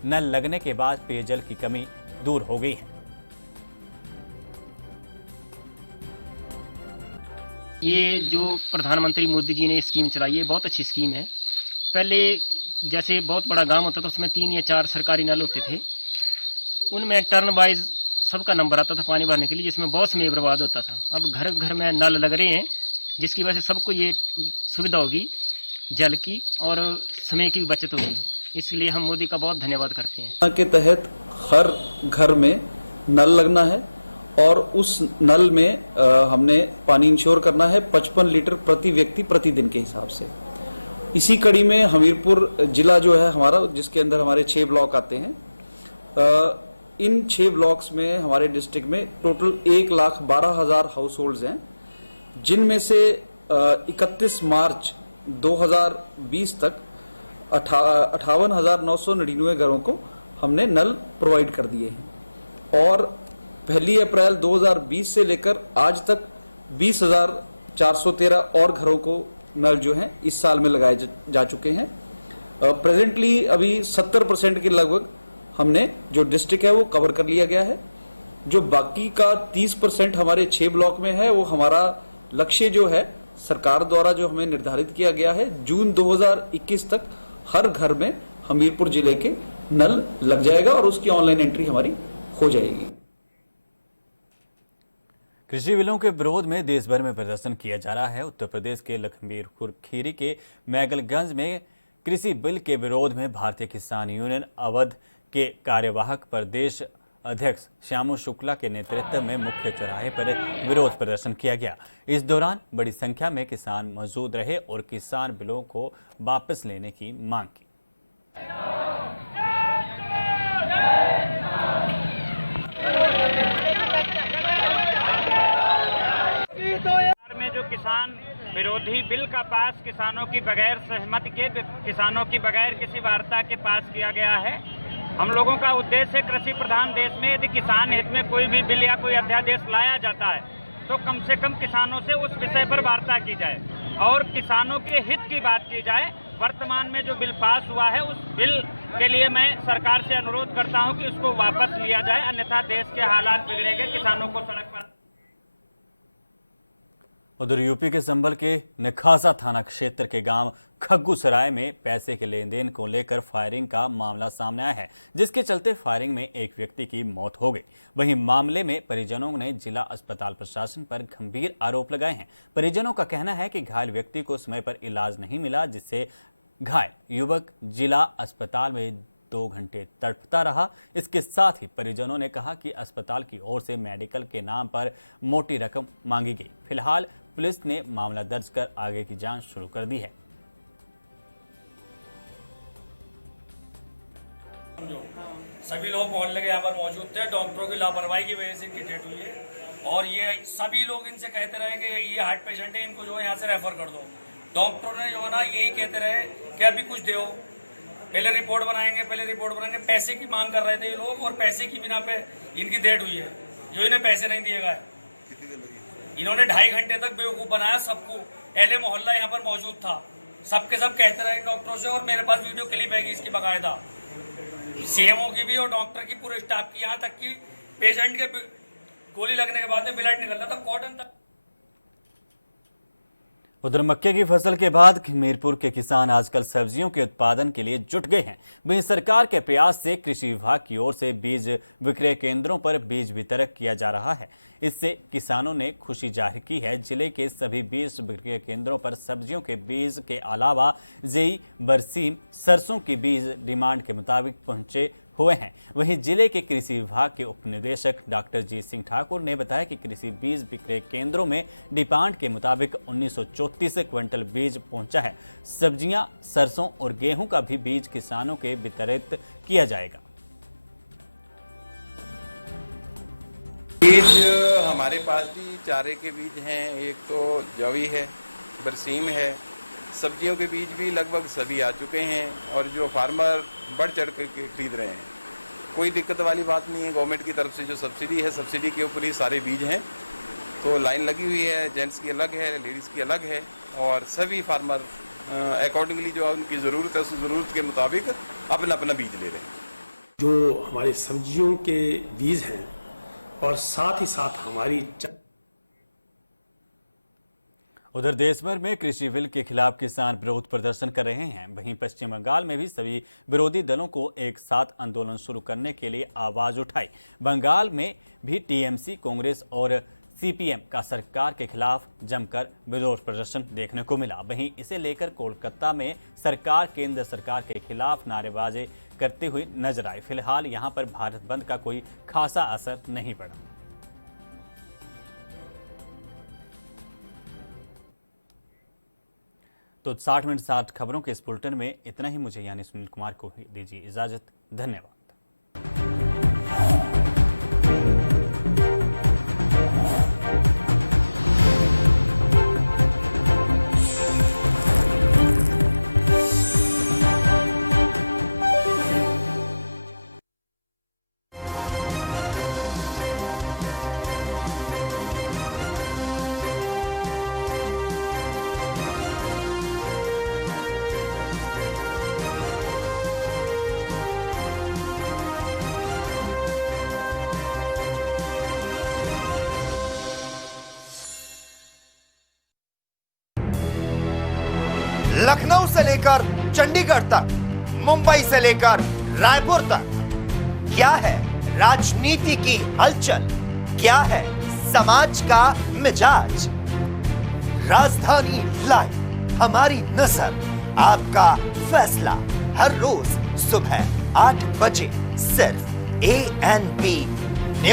नल लगने के बाद पेयजल की कमी दूर हो गई है। ये जो प्रधानमंत्री मोदी जी ने स्कीम चलाई है, बहुत अच्छी स्कीम है। पहले जैसे बहुत बड़ा गांव होता था, उसमें 3 या 4 सरकारी नल होते थे। उनमें टर्न वाइज सबका नंबर आता था पानी भरने के लिए, जिसमें बहुत समय बर्बाद होता था। अब घर घर में नल लग रहे हैं, जिसकी वजह से सबको ये सुविधा होगी जल की और समय की भी बचत होगी। इसलिए हम मोदी का बहुत धन्यवाद करते हैं। के तहत हर घर में नल लगना है और उस नल में हमने पानी इंश्योर करना है 55 लीटर प्रति व्यक्ति प्रतिदिन के हिसाब से। इसी कड़ी में हमीरपुर जिला जो है हमारा, जिसके अंदर हमारे 6 ब्लॉक आते हैं, इन 6 ब्लॉक्स में हमारे डिस्ट्रिक्ट में टोटल 1,12,000 हाउस होल्ड्स हैं, जिनमें से 31 मार्च 2020 तक 58,999 घरों को हमने नल प्रोवाइड कर दिए हैं और 1 अप्रैल 2020 से लेकर आज तक 20,413 और घरों को नल जो हैं इस साल में लगाए जा चुके हैं। प्रेजेंटली अभी 70% के लगभग हमने जो डिस्ट्रिक्ट है वो कवर कर लिया गया है। जो बाकी का 30% हमारे 6 ब्लॉक में है, वो हमारा लक्ष्य जो है सरकार द्वारा जो हमें निर्धारित किया गया है, जून 2021 तक हर घर में हमीरपुर जिले के नल लग जाएगा और उसकी ऑनलाइन एंट्री हमारी हो जाएगी। कृषि बिलों के विरोध में देश भर में प्रदर्शन किया जा रहा है। उत्तर प्रदेश के लखीमपुर खीरी के मैगलगंज में कृषि बिल के विरोध में भारतीय किसान यूनियन अवध के कार्यवाहक प्रदेश अध्यक्ष श्यामू शुक्ला के नेतृत्व में मुख्य चौराहे पर विरोध प्रदर्शन किया गया। इस दौरान बड़ी संख्या में किसान मौजूद रहे और किसान बिलों को वापस लेने की मांग की। में जो किसान विरोधी बिल का पास किसानों की बगैर सहमति के, किसानों की बगैर किसी वार्ता के पास किया गया है। हम लोगों का उद्देश्य है कृषि प्रधान देश में यदि किसान हित में कोई भी बिल या कोई अध्यादेश लाया जाता है तो कम से कम किसानों से उस विषय पर वार्ता की जाए और किसानों के हित की बात की जाए। वर्तमान में जो बिल पास हुआ है उस बिल के लिए मैं सरकार से अनुरोध करता हूं कि उसको वापस लिया जाए, अन्यथा देश के हालात बिगड़ेंगे, किसानों को सड़क पर। उधर यूपी के संभल के नखासा थाना क्षेत्र के गांव खग्गूसराय में पैसे के लेन देन को लेकर फायरिंग का मामला सामने आया है, जिसके चलते फायरिंग में एक व्यक्ति की मौत हो गई। वहीं मामले में परिजनों ने जिला अस्पताल प्रशासन पर गंभीर आरोप लगाए हैं। परिजनों का कहना है कि घायल व्यक्ति को समय पर इलाज नहीं मिला, जिससे घायल युवक जिला अस्पताल में 2 घंटे तड़पता रहा। इसके साथ ही परिजनों ने कहा कि अस्पताल की ओर से मेडिकल के नाम पर मोटी रकम मांगी गई। फिलहाल पुलिस ने मामला दर्ज कर आगे की जांच शुरू कर दी है। सभी लोग मोहल्ले के यहाँ पर मौजूद थे। डॉक्टरों की लापरवाही की वजह से इनकी डेथ हुई है और ये सभी लोग इनसे कहते रहे कि ये हार्ट पेशेंट है, इनको जो है यहाँ से रेफर कर दो। डॉक्टरों ने जो है ना यही कहते रहे कि अभी कुछ दो, पहले रिपोर्ट बनाएंगे। पैसे की मांग कर रहे थे ये लोग और पैसे की बिना पे इनकी डेथ हुई है, जो इन्हें पैसे नहीं दिए गए। इन्होंने 2.5 घंटे तक बेवकूफ़ बनाया सबको। एले मोहल्ला यहाँ पर मौजूद था, सबके सब कहते रहे डॉक्टरों से और मेरे पास वीडियो क्लिप है इसकी बाकायदा, सीएमओ की भी और डॉक्टर की, पूरे स्टाफ की, यहाँ तक कि पेशेंट के गोली लगने के बाद में ब्लड निकल रहा था कॉटन तक। उधर मक्के की फसल के बाद हमीरपुर के किसान आजकल सब्जियों के उत्पादन के लिए जुट गए हैं। वहीं सरकार के प्रयास से कृषि विभाग की ओर से बीज विक्रय केंद्रों पर बीज वितरण किया जा रहा है। इससे किसानों ने खुशी जाहिर की है। जिले के सभी बीज विक्रय केंद्रों पर सब्जियों के बीज के अलावा जेई, बरसीम, सरसों की बीज डिमांड के मुताबिक पहुंचे हुए हैं। वहीं जिले के कृषि विभाग के उप निदेशक डॉक्टर जी सिंह ठाकुर ने बताया कि कृषि बीज विक्रय केंद्रों में डिमांड के मुताबिक 1934 क्विंटल बीज पहुंचा है। सब्जियां, सरसों और गेहूं का भी बीज किसानों के वितरित किया जाएगा। बीज हमारे पास भी चारे के बीज हैं, एक तो जवी है, बरसीम है, सब्जियों के बीज भी लगभग सभी आ चुके हैं और जो फार्मर बढ़ चढ़ कर के खरीद रहे हैं। कोई दिक्कत वाली बात नहीं है। गवर्नमेंट की तरफ से जो सब्सिडी है, सब्सिडी के ऊपर ही सारे बीज हैं। तो लाइन लगी हुई है, जेंट्स की अलग है, लेडीज़ की अलग है और सभी फार्मर अकॉर्डिंगली जो उनकी ज़रूरत है उस ज़रूरत के मुताबिक अपना अपना बीज ले रहे हैं। जो हमारे सब्जियों के बीज हैं और साथ ही साथ हमारी उधर देश भर में कृषि बिल के खिलाफ किसान विरोध प्रदर्शन कर रहे हैं। वहीं पश्चिम बंगाल में भी सभी विरोधी दलों को एक साथ आंदोलन शुरू करने के लिए आवाज उठाई। बंगाल में भी टीएमसी, कांग्रेस और सीपीएम का सरकार के खिलाफ जमकर विरोध प्रदर्शन देखने को मिला। वहीं इसे लेकर कोलकाता में सरकार केंद्र सरकार के खिलाफ नारेबाजी करते हुए नजर आई। फिलहाल यहां पर भारत बंद का कोई खासा असर नहीं पड़ा। तो 60 मिनट 60 खबरों के इस बुलेटिन में इतना ही। मुझे यानी सुनील कुमार को दीजिए इजाजत। धन्यवाद। लखनऊ से लेकर चंडीगढ़ तक, मुंबई से लेकर रायपुर तक, क्या है राजनीति की हलचल, क्या है समाज का मिजाज। राजधानी लाइव, हमारी नजर, आपका फैसला, हर रोज सुबह 8 बजे सिर्फ ANP